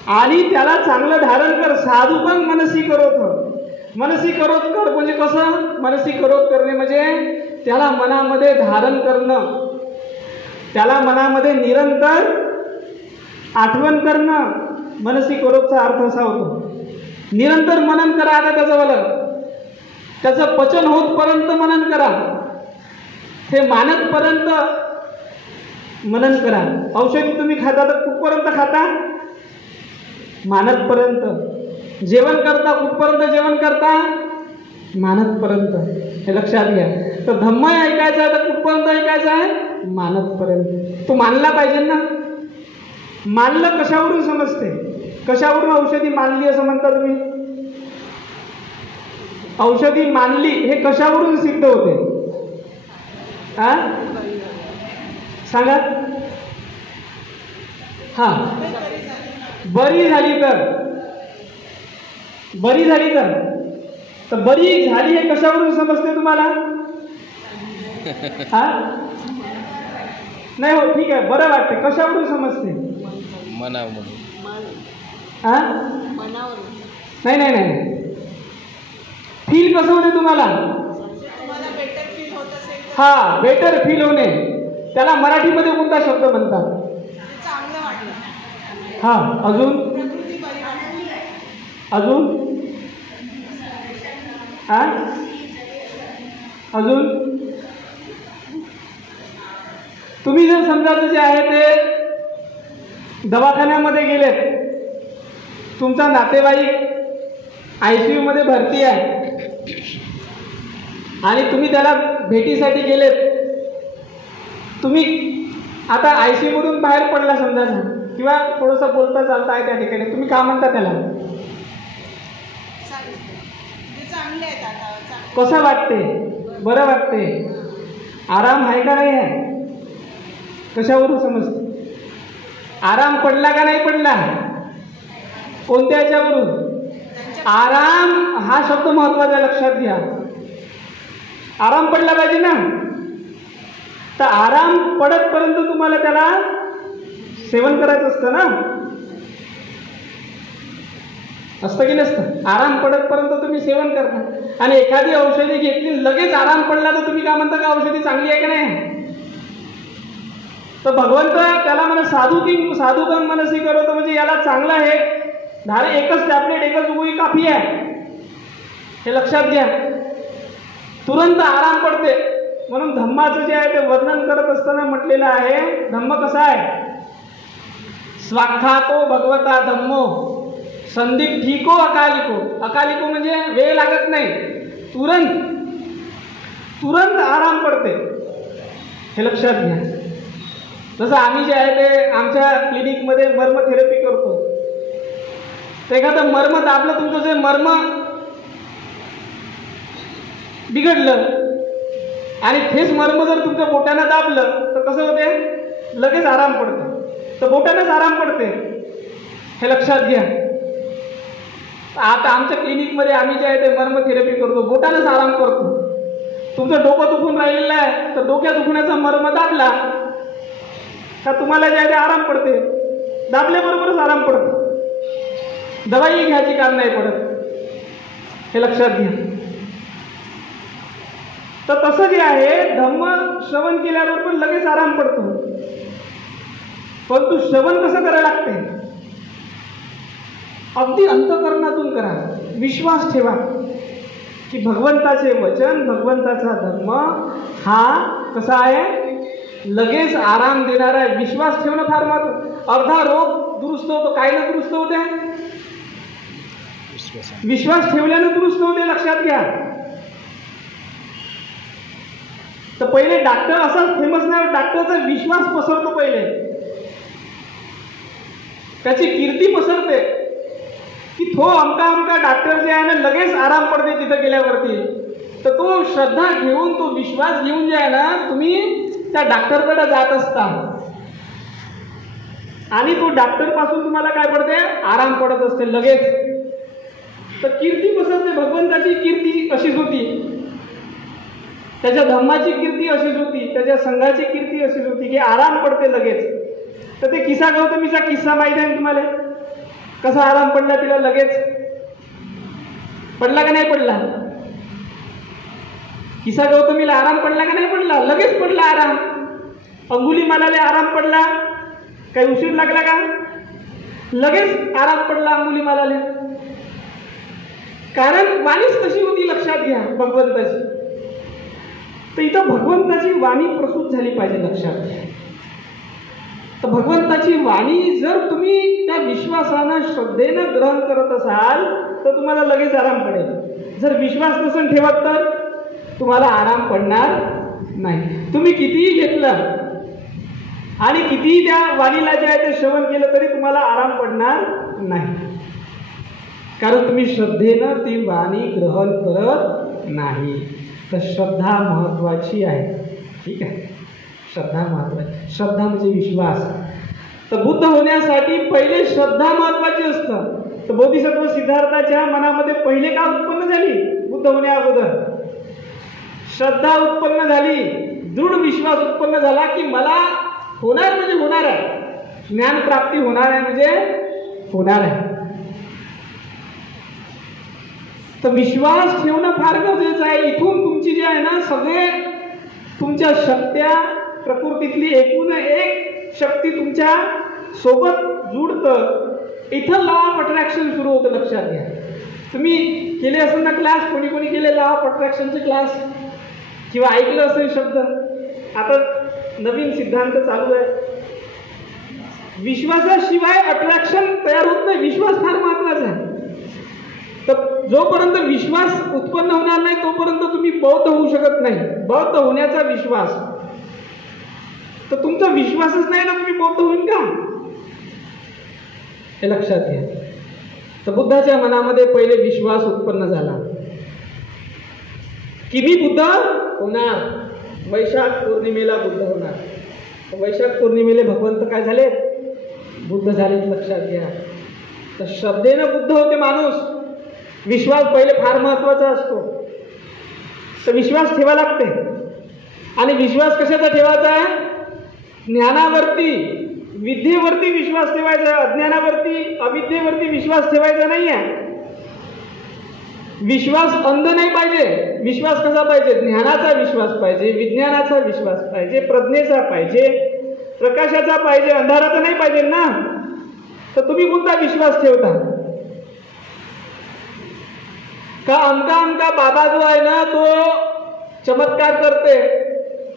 आणि त्याला चांगलं धारण कर. साधू पण मनसी करोत. मनसी करोत कर म्हणजे कसं? मनसी करोत करणे म्हणजे त्याला मनामध्ये धारण करणं, त्याला मनामध्ये निरंतर आठवण करणं. मनसी करोतचा अर्थ असा होतो, निरंतर मनन करा. आता त्याचं पचन होतपर्यंत मनन करा, हे मानतपर्यंत मनन करा. औषधी तुम्ही खाता तर कुठपर्यंत खाता? मानतपर्यंत. जेवण करता कुठपर्यंत जेवण करता? मानतपर्यंत. हे लक्षात घ्या. तर धम्म ऐकायचं आहे तर कुठपर्यंत ऐकायचं आहे? मानतपर्यंत. तो मानला पाहिजे ना. मानलं कशावरून समजते? कशावरून औषधी मानली असं म्हणता तुम्ही? औषधी मानली हे कशावरून सिद्ध होते? हा सांगा. हा, बरी झाली तर. बरी झाली तर बरी झाली हे कशावरून समजते तुम्हाला? हा नाही हो, ठीक आहे, बरं वाटते. कशावरून समजते? मनावरून. हा नाही नाही नाही, फील कसं होते तुम्हाला? हा, बेटर फील होणे. त्याला मराठीमध्ये कोणता शब्द म्हणतात? चांगलं वाटलं. हा, अजून प्रकृती बरी वाटली. अजून हा अजून तुम्ही जर समजा जे आहे ते दवाखान्यामध्ये गेलेत, तुमचा नातेवाईक ICU मध्ये भरती आहे आणि तुम्ही त्याला भेटीसाठी गेलेत. तुम्ही आता ICU मधून बाहेर पडला समजा, किंवा थोडंसं बोलता चालता आहे त्या ठिकाणी, तुम्ही का म्हणता त्याला? चांगले आहेत आता. कसं वाटते? बरं वाटते? आराम आहे का नाही आहे? कशावरून समजते? आराम पडला का नाही पडला? कोणत्या याच्यावरून? आराम हा शब्द महत्वाचा, लक्षात घ्या. आराम पडला पाहिजे ना. तर आराम पडतपर्यंत तुम्हाला त्याला सेवन करायचं असतं ना, असतं की नसतं? आराम पडतपर्यंत तुम्ही सेवन करता. आणि एखादी औषधी घेतली, लगेच आराम पडला तर तुम्ही काय म्हणता का औषधी चांगली आहे का नाही? तर भगवंत त्याला म्हणा साधुकं मनसी करतो, म्हणजे याला चांगलं आहे, धारे एकच टॅबलेट एकच गोळी काफी आहे, हे लक्षात घ्या. तुरंत आराम पडते. म्हणून धम्माचं जे आहे ते वर्णन करत असताना म्हटलेलं आहे, धम्म कसा आहे? स्वाख्यातो भगवता धम्मो संदीप ठीको अकालिको. अकालिको म्हणजे वेळ लागत नाही, तुरंत आराम पडते, हे लक्षात घ्या. जसं आम्ही जे आहे ते आमच्या क्लिनिकमध्ये मर्म थेरपी करतो. तर एखादं मर्म दाबलं, तुमचं जे मर्म बिघडलं आणि तेच मर्म जर तुमच्या बोटानं दाबलं तर कसं होते? लगेच आराम पडते. तर बोटानंच आराम पडते, हे लक्षात घ्या. आता आमच्या क्लिनिकमध्ये आम्ही जे आहे ते मर्म थेरपी करतो, बोटानंच आराम करतो. तुमचं डोकं दुखून राहिलेलं आहे, तर डोक्या दुखण्याचा मर्म दाबला का तुम्हाला जे आहे ते आराम पडते. दाबल्याबरोबरच आराम पडतो, दवाई घ्यायची काम नाही पडत, हे लक्षात घ्या. तर तसं जे आहे, धम्म श्रवण केल्याबरोबर लगेच आराम पडतो. परंतु श्रवण कसं करायला लागते? अगदी अंतःकरणातून करा. विश्वास ठेवा की भगवंताचे वचन, भगवंताचा धर्म हा कसा आहे? लगेच आराम देणारा आहे. विश्वास ठेवणं फार महत्त्वाचं. अर्धा रोग दुरुस्त होतो, काय ना दुरुस्त होते? विश्वास ठेवल्यानं दुरुस्त होते, लक्षात घ्या. तर पहिले डॉक्टर असाच फेमस नाही, डॉक्टरचा विश्वास पसरतो पहिले, त्याची कीर्ती पसरते की तो अमका डॉक्टर जे आहे ना, लगेच आराम पडते तिथं गेल्यावरती. तर तो श्रद्धा घेऊन, तो विश्वास घेऊन जे आहे ना, तुम्ही त्या डॉक्टरकडे जात असता आणि तो डॉक्टर पासून तुम्हाला काय पडते? आराम पडत असते लगेच. तर कीर्ती पसरते. भगवंताची कीर्ती अशीच होती, त्याच्या धम्माची कीर्ती अशीच होती, त्याच्या संघाची कीर्ती अशीच होती की आराम पडते लगेच. तर ते किसा गौतमीचा किस्सा माहिती आहे तुम्हाला? कसा आराम पडला तिला लगेच? पडला का नाही पडला? किसा गौतमीला आराम पडला का नाही पडला? लगेच पडला आराम. अंगुलीमालाला आराम पडला, काही उशीर लागला का? लगेच आराम पडला अंगुलीमालाला. कारण वाणीच तशी होती, लक्षात घ्या, भगवंताची. तर इथं भगवंताची वाणी प्रसूत झाली पाहिजे, लक्षात घ्या. तर भगवंताची वाणी जर तुम्ही त्या विश्वासानं, श्रद्धेनं ग्रहण करत असाल तर तुम्हाला लगेच आराम पडेल. जर विश्वास नसेल ठेवत तर तुम्हाला आराम पडणार नाही. तुम्ही कितीही घेतलं आणि कितीही त्या वाणीला जे आहे ते श्रवण केलं तरी तुम्हाला आराम पडणार नाही, कारण तुम्ही श्रद्धेनं ती वाणी ग्रहण करत नाही. तर श्रद्धा महत्त्वाची आहे, ठीक आहे? श्रद्धा महत्त्वाची. श्रद्धा म्हणजे विश्वास. तर बुद्ध होण्यासाठी पहिले श्रद्धा महत्त्वाची असतं. तर बोधिसत्व सिद्धार्थाच्या मनामध्ये पहिले का उत्पन्न झाली? बुद्ध होण्या अगोदर श्रद्धा उत्पन्न झाली, दृढ विश्वास उत्पन्न झाला की मला होणार म्हणजे होणार आहे, ज्ञान प्राप्ती होणार आहे म्हणजे होणार आहे. तर विश्वास ठेवणं फार गरजेचं आहे. इथून तुमची जी आहे ना, सगळे तुमच्या शक्त्या प्रकृतीतली एकूण एक शक्ती तुमच्या सोबत जुडतं. इथं लॉ ऑफ अट्रॅक्शन सुरू होतं, लक्षात घ्या. तुम्ही केले असेल ना क्लास, कोणी कोणी केले लॉ ऑफ अट्रॅक्शनचे क्लास किंवा ऐकलं असेल शब्द. आता नवीन सिद्धांत चालू आहे. विश्वासाशिवाय अट्रॅक्शन तयार होत नाही. विश्वास फार महत्वाचा आहे. तर जोपर्यंत विश्वास उत्पन्न होणार नाही तोपर्यंत तुम्ही बौद्ध होऊ शकत नाही. बौद्ध होण्याचा विश्वास, तर तुमचा विश्वासच नाही ना, तुम्ही बौद्ध होईल का, हे लक्षात घ्या. तर बुद्धाच्या मनामध्ये पहिले विश्वास उत्पन्न झाला की मी बुद्ध होणार. वैशाख पौर्णिमेला बुद्ध होणार. वैशाख पौर्णिमेला भगवंत काय झाले, बुद्ध झाले, लक्षात घ्या. तर श्रद्धेनं बुद्ध होते माणूस. विश्वास पहिले फार महत्वाचा असतो. तर विश्वास ठेवा लागते. आणि विश्वास कशाचा ठेवायचा आहे, ज्ञानावरती विद्येवरती विश्वास ठेवायचा. अज्ञानावरती अविद्येवरती विश्वास ठेवायचा नाही आहे. विश्वास अंध नाही पाहिजे. विश्वास कसा पाहिजे, ज्ञानाचा विश्वास पाहिजे, विज्ञानाचा विश्वास पाहिजे, प्रज्ञेचा पाहिजे, प्रकाशाचा पाहिजे, अंधाराचा नाही पाहिजे ना. तर तुम्ही कोणता विश्वास ठेवता का आमका बाबा जो आहे ना तो चमत्कार करते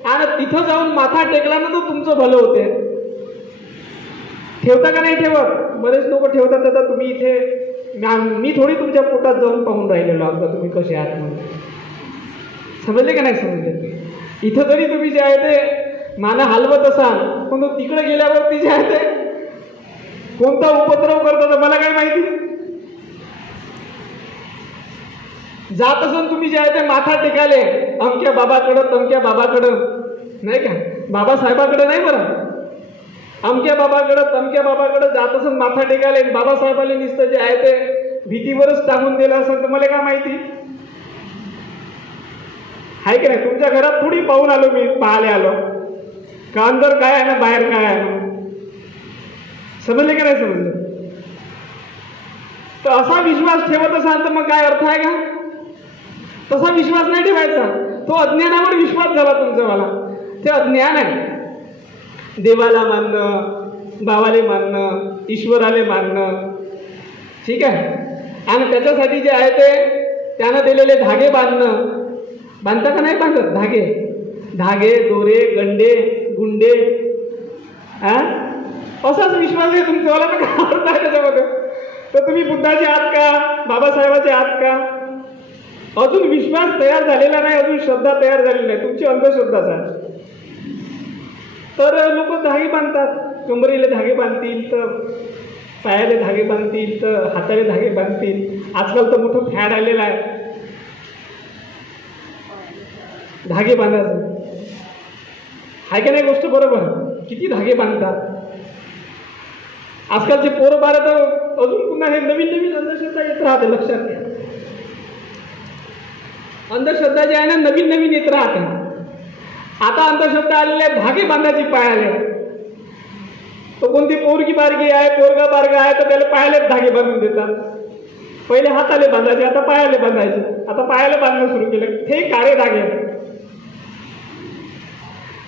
आणि तिथं जाऊन माथा टेकला ना तर तुमचं भलं होते. ठेवता का नाही ठेवत, बरेच लोक ठेवतात. आता तुम्ही इथे मी थोडी तुमच्या पोटात जाऊन पाहून राहिलेलो आहोत का तुम्ही कसे आहात म्हणून. समजले का नाही समजले. इथं तरी तुम्ही जे आहे ते माना हलवत असाल, पण तो तिकडे गेल्यावरती जे आहे ते कोणता उपद्रव करतो मला काय माहिती. जात असून तुम्ही जे आहे ते माथा टेकाले अमक्या बाबाकडं तमक्या बाबाकडं, नाही का, बाबासाहेबाकडे नाही बरं, अमक्या बाबाकडं तमक्या बाबाकडं जात असून माथा टेकाले. बाबासाहेबांनी नुसतं जे आहे ते भीतीवरच टाकून दिलं असेल तर मला काय माहिती आहे की नाही. तुमच्या घरात थोडी पाहून आलो मी, पाहायला आलो का अंदर काय आहे ना बाहेर काय आहे. समजले का नाही समजले. तर असा विश्वास ठेवत असाल तर मग काय अर्थ आहे का. तसा विश्वास नाही ठेवायचा. तो अज्ञानावर विश्वास झाला तुमचावाला. ते अज्ञान आहे. देवाला मानणं, भावाले मानणं, ईश्वराले मानणं, ठीक आहे. आणि त्याच्यासाठी जे आहे ते त्यानं दिलेले धागे बांधणं. बांधता का नाही बांधत धागे, धागे दोरे गंडे गुंडे, असाच विश्वास आहे तुमचावाला. तर काय अर्थ आहे त्याच्यामध्ये. तर तुम्ही बुद्धाचे आहात का, बाबासाहेबाचे आहात का. अजून विश्वास तयार झालेला नाही, अजून श्रद्धा तयार झालेली नाही, तुमची अंधश्रद्धाच आहे. तर लोक धागे बांधतात. कंबरीला धागे बांधतील, तर पायाले धागे बांधतील, तर हाताले धागे बांधतील. आजकाल तर मोठं फॅड आलेलं आहे धागे बांधायचं. आहे का नाही गोष्ट बरोबर. किती धागे बांधतात आजकालचे पोरं बारा. तर अजून पुन्हा हे नवीन नवीन अंधश्रद्धा येत राहते, लक्षात घ्या. अंधश्रद्धा जी आहे ना नवीन नवीन येत राहते. आता अंधश्रद्धा आलेल्या धागे बांधायची पायाले. तो कोणती पोरगी बारगी आहे, पोरगा बारगा आहे, तर त्याला पायालेच धागे बांधून देतात. पहिले हाताले बांधायचे, आता पायाले बांधायचे. आता पायाला बांधणं सुरू केलं. हे काळे धागे.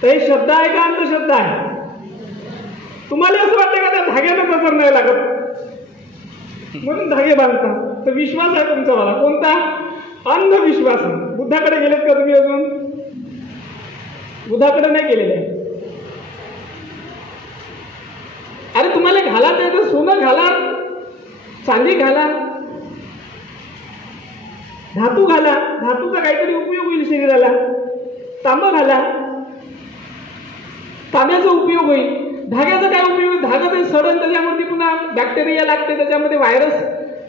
तर हे श्रद्धा आहे का अंधश्रद्धा आहे. तुम्हाला असं वाटतं का त्या धाग्यानं नजर नाही लागत म्हणून धागे बांधतात. तर विश्वास आहे तुमचावाला कोणता, अंधविश्वास. बुद्धाकडे गेलेत का तुम्ही अजून. बुद्धाकडे नाही गेलेले. अरे तुम्हाला घालायचं आहे तर सोनं घाला, चांदी घाला, धातू घाला. धातूचा काहीतरी उपयोग होईल शरीराला. तांबं घाला, तांब्याचा उपयोग होईल. धाग्याचा काय उपयोग. धागा ते सडन, त्याच्यामध्ये पुन्हा बॅक्टेरिया लागते, त्याच्यामध्ये व्हायरस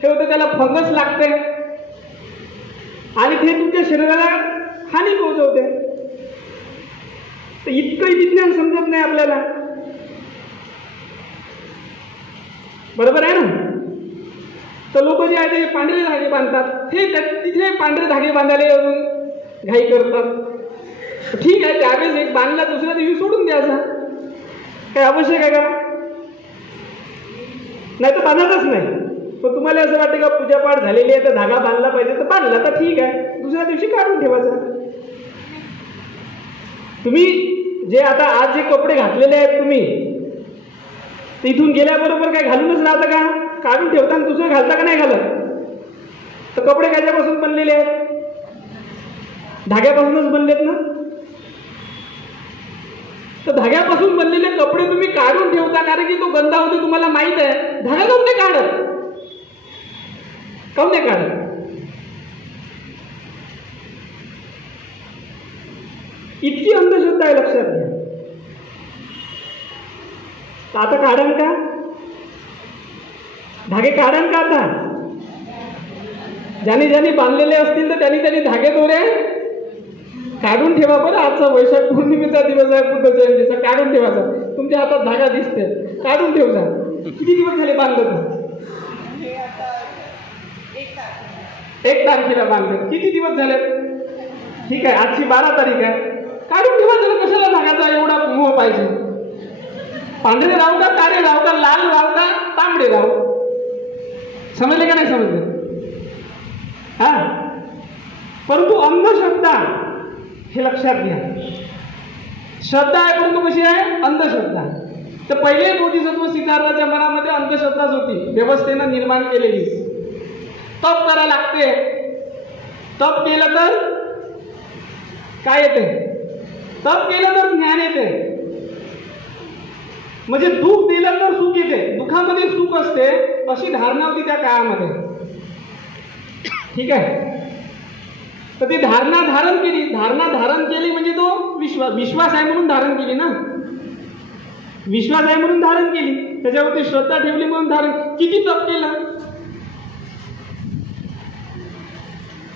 हे होते, त्याला फंगस लागते आणि ते तुमच्या शरीराला हानी पोहोचवते. तर इतकंही विज्ञान समजत नाही आपल्याला. बरोबर आहे ना. तर लोक जे आहे ते पांढरे धागे बांधतात. हे तिथे पांढरे धागे बांधायला अजून घाई करतात. ठीक आहे, त्यावेळेस एक बांधला दुसऱ्या दिवशी सोडून द्यायचा. काही आवश्यक आहे का. नाही तर बांधतच नाही. पण तुम्हाला असं वाटतं का पूजापाठ झालेली आहे तर धागा बांधला पाहिजे, तर बांधला तर ठीक आहे, दुसऱ्या दिवशी काढून ठेवायचा. तुम्ही जे आता आज जे कपडे घातलेले आहेत तुम्ही, ते इथून गेल्याबरोबर काय घालूनच राहतं का? काढून ठेवताना दुसरं घालता का नाही घालत? तर कपडे कशापासून बनलेले आहेत? धाग्यापासूनच बनलेत ना. तर धाग्यापासून बनलेले कपडे तुम्ही काढून ठेवता, कारण की तो गंदा होते तुम्हाला माहित आहे. धागा काऊन नाही काढत? काऊन नाही काढत? इतकी अंधश्रद्धा आहे, लक्षात घ्या. आता काढण का? धागे काढण का? आता ज्याने ज्याने बांधलेले असतील तर त्यांनी धागे दोरे काढून ठेवा. बरं, आजचा वैशाख पौर्णिमेचा दिवस आहे, बुद्ध जयंतीचा. काढून ठेवायचा. तुमच्या हातात धागा दिसते, काढून ठेवजा. किती दिवस झाले बांधलं? हे आता 1 तारखेला बांधलं. किती दिवस झाले? ठीक आहे, आजची 12 तारीख आहे. काढून ठेवायचं. कशाला धागाचा एवढा मोह पाहिजे? पांढरे राहू का, काळे राहू का, लाल राहू का, तांबडे राहू? समजले का नाही समजले? हा, परंतु अंधश्रद्धा हे लक्षात घ्या. श्रद्धा आहे, परंतु कशी आहे? अंधश्रद्धा. तर पहिले बोधिसत्व सिद्धार्थाच्या मनामध्ये अंधश्रद्धाच होती, व्यवस्थेनं निर्माण केलेली. तप करायला लागते. तप केलं तर काय येते? तप केलं तर ज्ञान येते. म्हणजे दुःख दिलं तर सुख येते, दुःखामध्ये सुख असते, अशी धारणा होती त्या काळामध्ये. ठीक आहे. तर ती धारणा धारण केली. धारणा धारण केली म्हणजे तो विश्वास आहे म्हणून धारण केली ना. विश्वास आहे म्हणून धारण केली, त्याच्यावरती श्रद्धा ठेवली म्हणून धारण. किती तप केलं?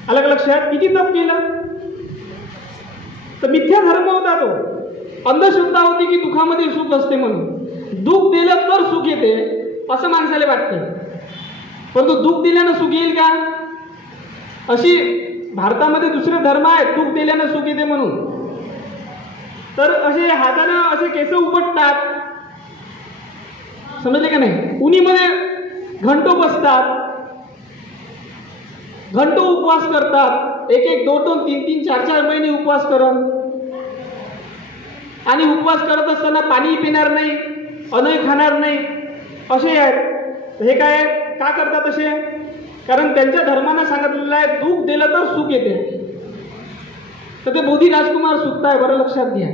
अलग लक्षात. किती तप केलं? तर मिथ्या धर्म होता तो. अंधश्रद्धा होती की दुःखामध्ये सुख असते म्हणून. दुःख दिलं तर सुख येते असं माणसाला वाटते, परंतु दुःख दिल्यानं सुख येईल का? अशी भारतामध्ये दुसरे धर्म आहेत, दुःख दिल्यानं सुख येते म्हणून. तर असे हातानं असे केस उपटतात, समजले का नाही? उन्हीमध्ये घंटो बसतात, घंटो उपवास करतात. 1-1, 2-2, 3-3, 4-4 महिने उपवास करत. आणि उपवास करत असताना पाणी पिणार नाही, अन्न खाणार नाही, असे आहेत. हे काय का करतात असे? कारण त्यांच्या धर्मानं सांगितलेलं आहे दुःख दिलं तर सुख येते. तर ते बोधी राजकुमार सुक्त आहे, बरं लक्षात घ्या.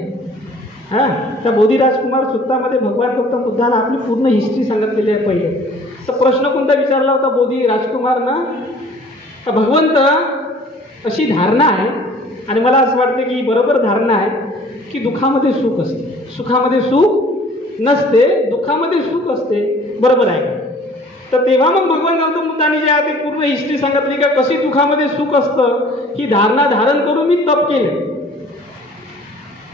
हा, त्या बोधी राजकुमार सुक्तामध्ये भगवान गौतम बुद्धानं आपली पूर्ण हिस्ट्री सांगितलेली आहे पहिले. तर प्रश्न कोणता विचारला होता बोधी राजकुमारनं? तर भगवंत अशी धारणा आहे, आणि मला असं वाटतं की बरोबर धारणा आहे की दुःखामध्ये सुख असते, सुखामध्ये सुख नसते, दुःखामध्ये सुख असते. बरोबर आहे का? तर तेव्हा मग भगवान गौतम बुद्धांनी जे आहे ते पूर्ण हिस्ट्री सांगितली का कशी दुःखामध्ये सुख असतं, ही धारणा धारण करून मी तप केले.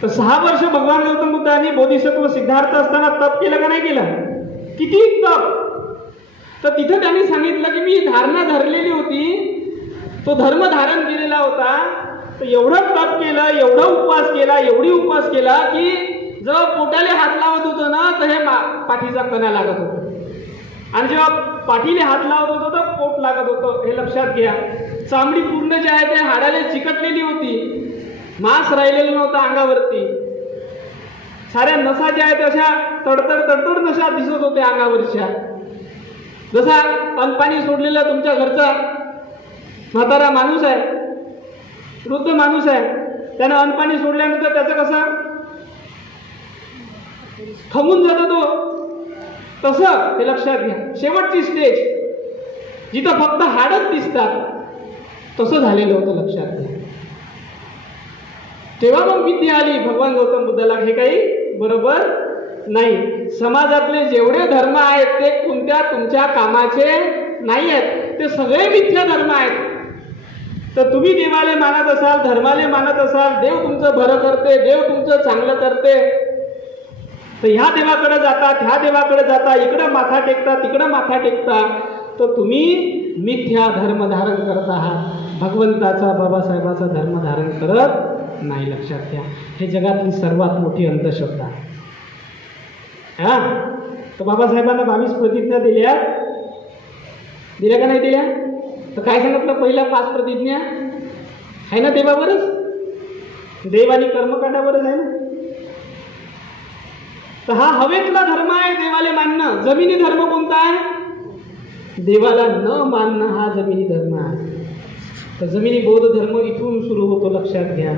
तर 6 वर्ष भगवान गौतम बुद्धांनी बोधिसत्व सिद्धार्थ असताना तप केलं का नाही केलं? किती तप! तर तिथं त्यांनी सांगितलं की मी धारणा धरलेली होती, तो धर्म धारण केलेला होता. तर एवढं तप केलं, एवढा उपवास केला, एवढी उपवास केला की जेव्हा पोटाला हात लावत होतो ना तर हे पाठीचा कणा लागत होता, आणि जेव्हा पाठीला हात लावत होतो तर पोट लागत होतं. हे लक्षात घ्या. चामडी पूर्ण जी आहे ते हाडाला चिकटलेली होती, मांस राहिलेलं नव्हतं अंगावरती. साऱ्या नसा ज्या आहेत अशा तडतड तडतड नशा दिसत होत्या अंगावरच्या. जसा अनपाणी सोडलेला तुमच्या घरचा म्हातारा माणूस आहे, वृद्ध माणूस आहे, त्यानं अनपाणी सोडल्यानंतर त्याचं कसं खमून जातो तो, तसं हे लक्षात घ्या. शेवटची स्टेज जिथं फक्त हाडच दिसतात तसं झालेलं होतं, लक्षात घ्या. तेव्हा मग विद्या आली भगवान गौतम बुद्धाला, हे काही बरोबर नाही. समाजातले जेवढे धर्म आहेत ते कोणत्या तुमच्या कामाचे नाही आहेत, ते सगळे मिथ्या धर्म आहेत. तर तुम्ही देवाले मानत असाल, धर्माले मानत असाल, देव तुमचं बरं करते, देव तुमचं चांगलं करते, तर ह्या देवाकडे जातात, ह्या देवाकडे जाता, इकडं माथा टेकता, तिकडं माथा टेकता, तर तुम्ही मिथ्या धर्म धारण करत आहात. भगवंताचा, बाबासाहेबाचा धर्म धारण करत नाही. लक्षात घ्या. हे जगातली सर्वात मोठी अंधश्रद्धा आहे. हा, तर बाबासाहेबांना 22 प्रतिज्ञा दिल्या का नाही दिल्या? तर काय सांगितलं? पहिल्या 5 प्रतिज्ञा आहे ना देवावरच, देव आणि कर्मकांडावरच आहे ना. तर हा हवेतला धर्म आहे देवाला मानणं. जमिनी धर्म कोणता आहे? देवाला न मानणं हा जमिनी धर्म आहे. तर जमिनी बौद्ध धर्म इथून सुरू होतो, लक्षात घ्या.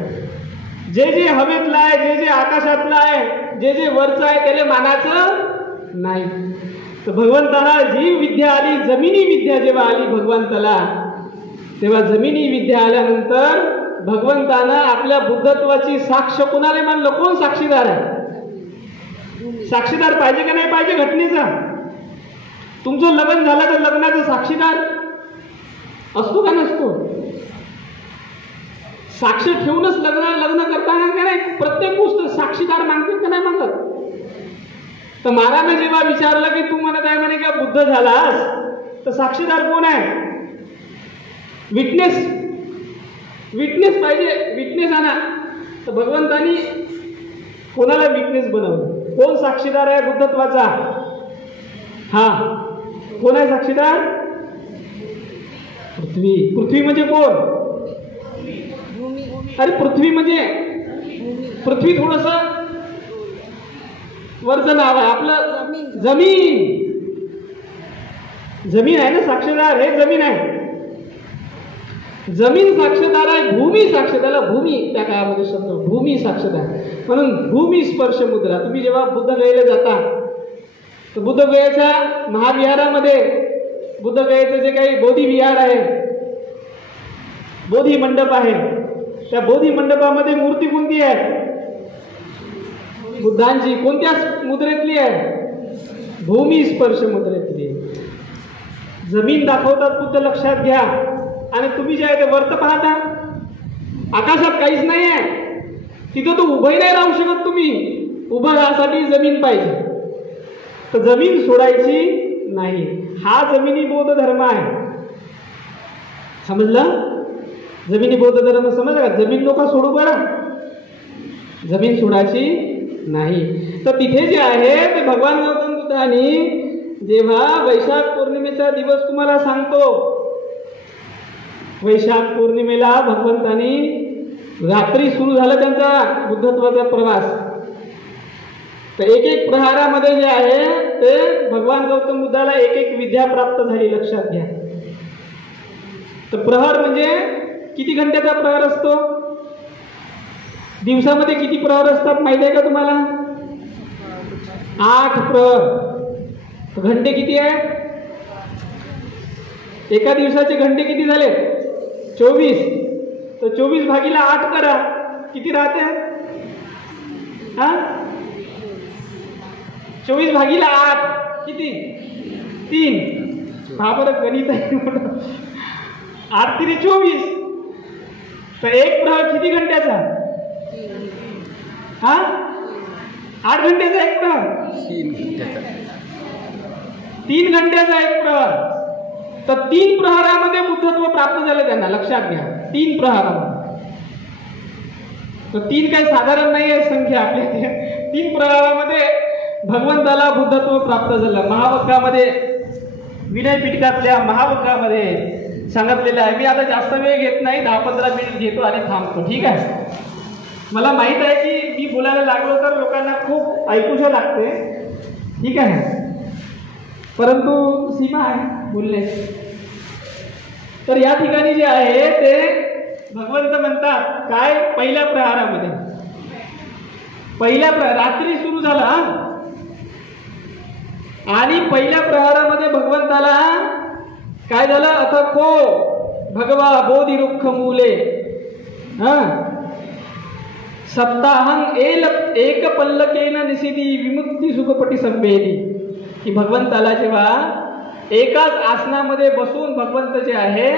जे जे हवेतलं आहे, जे जे आकाशातलं आहे, जे जे वरचं आहे त्याला मानायचं नाही. तर भगवंताला जी विद्या आली, जमिनी विद्या जेव्हा आली भगवंताला, तेव्हा जमिनी विद्या आल्यानंतर भगवंतानं आपल्या बुद्धत्वाची साक्ष कोणाला मानलं? कोण साक्षीदार आहे? साक्षीदार पाहिजे का नाही पाहिजे घटनेचा? तुमचं लग्न झालं तर लग्नाचा साक्षीदार असतो का नसतो? साक्ष ठेवूनच लग्न करताना का नाही प्रत्येक गोष्ट साक्षीदार मागते का नाही मागत? तर महाराजांना जेव्हा विचारलं की तू म्हणत आहे म्हणे का बुद्ध झालास, तर साक्षीदार कोण आहे? विटनेस पाहिजे, विटनेस आणा. तर भगवंतानी कोणाला विटनेस बनवलं? कोण साक्षीदार आहे बुद्धत्वाचा? हा, कोण आहे साक्षीदार? पृथ्वी. पृथ्वी म्हणजे कोण? अरे पृथ्वी म्हणजे पृथ्वी थोडस वरचं नाव आहे आपलं. जमीन. जमीन आहे ना साक्षीदार, हे जमीन आहे. जमीन साक्षीदार आहे, भूमी साक्षीदार. भूमी त्या काळामध्ये शब्द भूमी साक्षीदार. म्हणून भूमी स्पर्श मुद्रा. तुम्ही जेव्हा बुद्धगयेला जाता तर बुद्धगयेच्या महाविहारामध्ये बुद्धगयेचं जे काही बोधी विहार आहे, बोधी मंडप आहे, त्या बोधी मंडपामध्ये मूर्ती कोणती आहे? बुद्धांची. कोणत्या मुद्रेतली आहे? भूमी स्पर्श मुद्रेतली. जमीन दाखवतात बुद्ध, लक्षात घ्या. आणि तुम्ही जे आहे ते वरत पाहता, आकाशात काहीच नाही आहे. तिथं तो उभंही नाही राहू शकत तुम्ही. उभं राहण्यासाठी जमीन पाहिजे. तर जमीन सोडायची नाही. हा जमिनी बौद्ध धर्म आहे. समजलं? जमिनी बौद्ध धर्म समजला का? जमीन लोक सोडू बरं, जमीन सोडायची नाही. तर तिथे जे आहे ते भगवान गौतम बुद्धांनी जेव्हा वैशाख पौर्णिमेचा दिवस तुम्हाला सांगतो, वैशाख पौर्णिमेला भगवंतांनी रात्री सुरू झाला त्यांचा बुद्धत्वाचा प्रवास. तर एक एक प्रहारामध्ये जे आहे ते भगवान गौतम बुद्धाला एक एक विद्या प्राप्त झाली, लक्षात घ्या. तर प्रहर म्हणजे किती घंट्याचा प्रहर असतो? दिवसामध्ये किती प्रहर असतात माहिती आहे का तुम्हाला? 8 प्रहर. घंटे किती आहे? एका दिवसाचे घंटे किती झाले? 24. तर 24 भागीला 8 करा, किती राहते? 24 भागीला 8 किती? 3. हा बरं गणित आहे. 8 3 24. तर एक प्रहर किती घंट्याचा? 8 घंट्याचा एक प्रहर. 3 घंट्याचा एक प्रहर. तर 3 प्रहरामध्ये बुद्धत्व प्राप्त झालं त्यांना, लक्षात घ्या. 3 प्रहरामध्ये. तर 3 काही साधारण नाही आहे संख्या आपल्या. 3 प्रहरामध्ये भगवंताला बुद्धत्व प्राप्त झालं. महावक्रामध्ये, विनय पिटकातल्या महावक्रामध्ये सांगितलेलं आहे. मी आता जास्त वेळ घेत नाही, 10-15 मिनिट घेतो आणि थांबतो, ठीक आहे? मला माहित आहे की मी बोलायला लागलो तर लोकांना खूप ऐकूशा लागते, ठीक आहे, परंतु सीमा आहे बोलण्याची. तर या ठिकाणी जे आहे ते भगवंत म्हणतात काय? पहिल्या प्रहारामध्ये, रात्री सुरू झाला आणि पहिल्या प्रहारामध्ये भगवंताला काय झालं? अथ खो भगवा बोधी रुक्ष मूले सप्ताहं एक पल्लकेन निसिदी विमुक्ती सुखपटी संवेदी. की भगवंताला जेव्हा एकाच आसनामध्ये बसून भगवंत जे आहे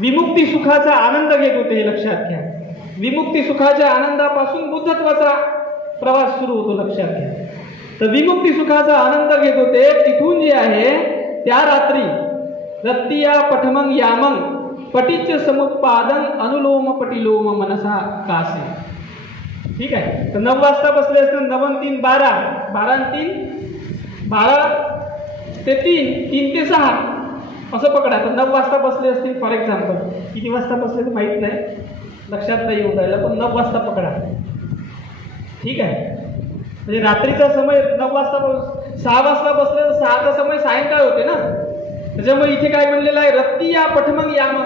विमुक्ती सुखाचा आनंद घेत होते, लक्षात घ्या. विमुक्ती सुखाच्या आनंदापासून बुद्धत्वाचा प्रवास सुरू होतो, लक्षात घ्या. तर विमुक्ती सुखाचा आनंद घेत होते. तिथून जे आहे त्या रात्री रत्तिया पठमंग यामंग पटीच समुत्पादन अनुलोम पटिलोम मनसा कासे. ठीक आहे. तर 9 वाजता बसले असते. 9 3 12, 12 3 12 ते 3 ते 6 असं पकडा. तर 9 वाजता बसले असतील फॉर एक्झाम्पल. किती वाजता बसले तर माहीत नाही, लक्षात नाही येऊन राहिलं, पण 9 वाजता पकडा, ठीक आहे. म्हणजे रात्रीचा समय 9 वाजता 6 वाजता बसले तर 6चा समय सायंकाळ होते ना. त्याच्यामुळे इथे काय म्हणलेलं आहे, रत्ती या पठमंग याम,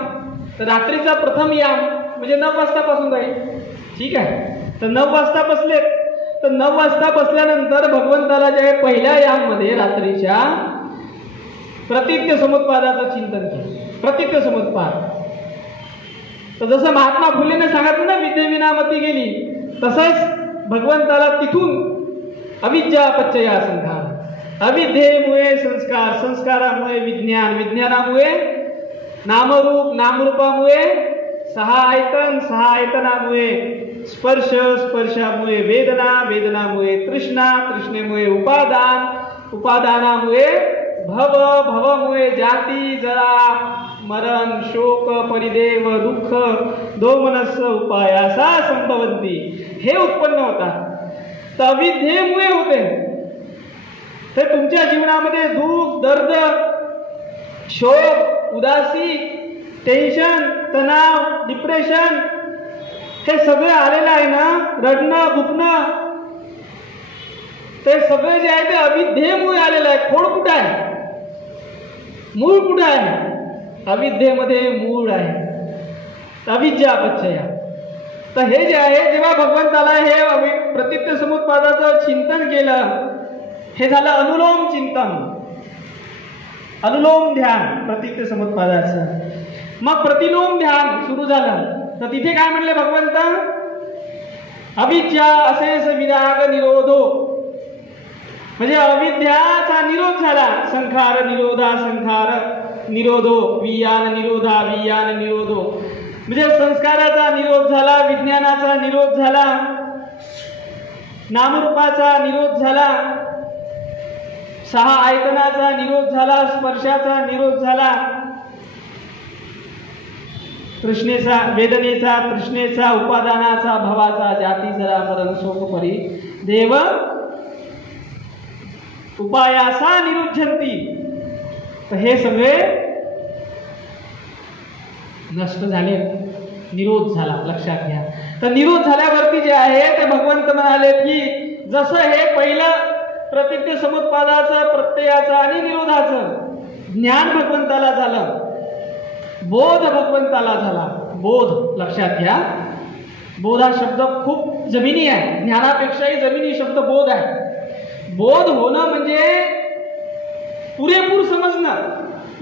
तर रात्रीचा प्रथम याम म्हणजे 9 वाजतापासून राहील. ठीक आहे, तर 9 वाजता बसलेत, तर 9 वाजता बसल्यानंतर भगवंताला जे आहे पहिल्या याममध्ये रात्रीच्या प्रतिज्ञ समुत्पादाचं चिंतन केलं. प्रतिज्ञ समुत्पाद, तर जसं महात्मा फुलेने सांगितलं ना, विद्येविना मती गेली, तसंच भगवंताला तिथून अविद्या अपचया संखार, अविद्येमुळे संस्कार, संस्कारामुळे विज्ञान, विज्ञानामुळे नामरूप, नामरूपामुळे 6 आयतन, 6 आयतनामुळे स्पर्श, स्पर्शामुळे वेदना, वेदनामुळे तृष्णा, तृष्णेमुळे उपादान, उपादानामुळे भव, भवमुळे जाती, जरा, मरण, शोक, परिदेव, दुःख, दोमनस्स उपायासा संभवंती, हे उत्पन्न होतात. तर अविद्येमुळे होते. तर तुमच्या जीवनामध्ये दुःख, दर्द, शोक, उदासी, टेन्शन, तणाव, डिप्रेशन हे सगळं आलेलं आहे ना, रडणं, दुखणं, ते सगळे जे आहे ते अविद्येमुळे आलेलं आहे. खोड कुठं आहे, मूळ कुठं आहे? अविद्येमध्ये मूळ आहे, अविद्या अपचया. तर हे जे आहे, जेव्हा भगवंताला हे प्रतिज्ञ समुत्पादाचं चिंतन केलं, हे झालं अनुलोम चिंतन, अनुलोम ध्यान प्रतिज्ञ समुत्पादाचं. मग प्रतिलोम ध्यान सुरू झालं, तर तिथे काय म्हणले भगवंत, अविद्या अशेष विराग निरोधो, म्हणजे अविद्याचा निरोध झाला. संखार निरोधा संखार निरोधो, वियान निरोधा वियान निरोधो, म्हणजे संस्काराचा निरोध झाला, विज्ञानाचा निरोध झाला, नामरूपाचा निरोध झाला, 6 आयतनाचा निरोध झाला, स्पर्शाचा निरोध झाला, तृष्णेचा, वेदनेचा, तृष्णेचा, उपादानाचा, भवाचा, जाती, जरा, मरण, शोक, परी देव उपायासा निरुद्धंती. तर हे सगळे नष्ट झाले, निरोध झाला, लक्षात घ्या. तर निरोध झाल्यावरती जे आहे ते भगवंत म्हणाले की जसं हे पहिलं प्रतिज्ञ समुत्पादाचं, प्रत्ययाचं आणि निरोधाचं ज्ञान भगवंताला झालं, बोध भगवंताला झाला. बोध लक्षात घ्या, बोध हा शब्द खूप जमिनी आहे, ज्ञानापेक्षाही जमिनी शब्द बोध आहे. बोध होणं म्हणजे पुरेपूर समजणं,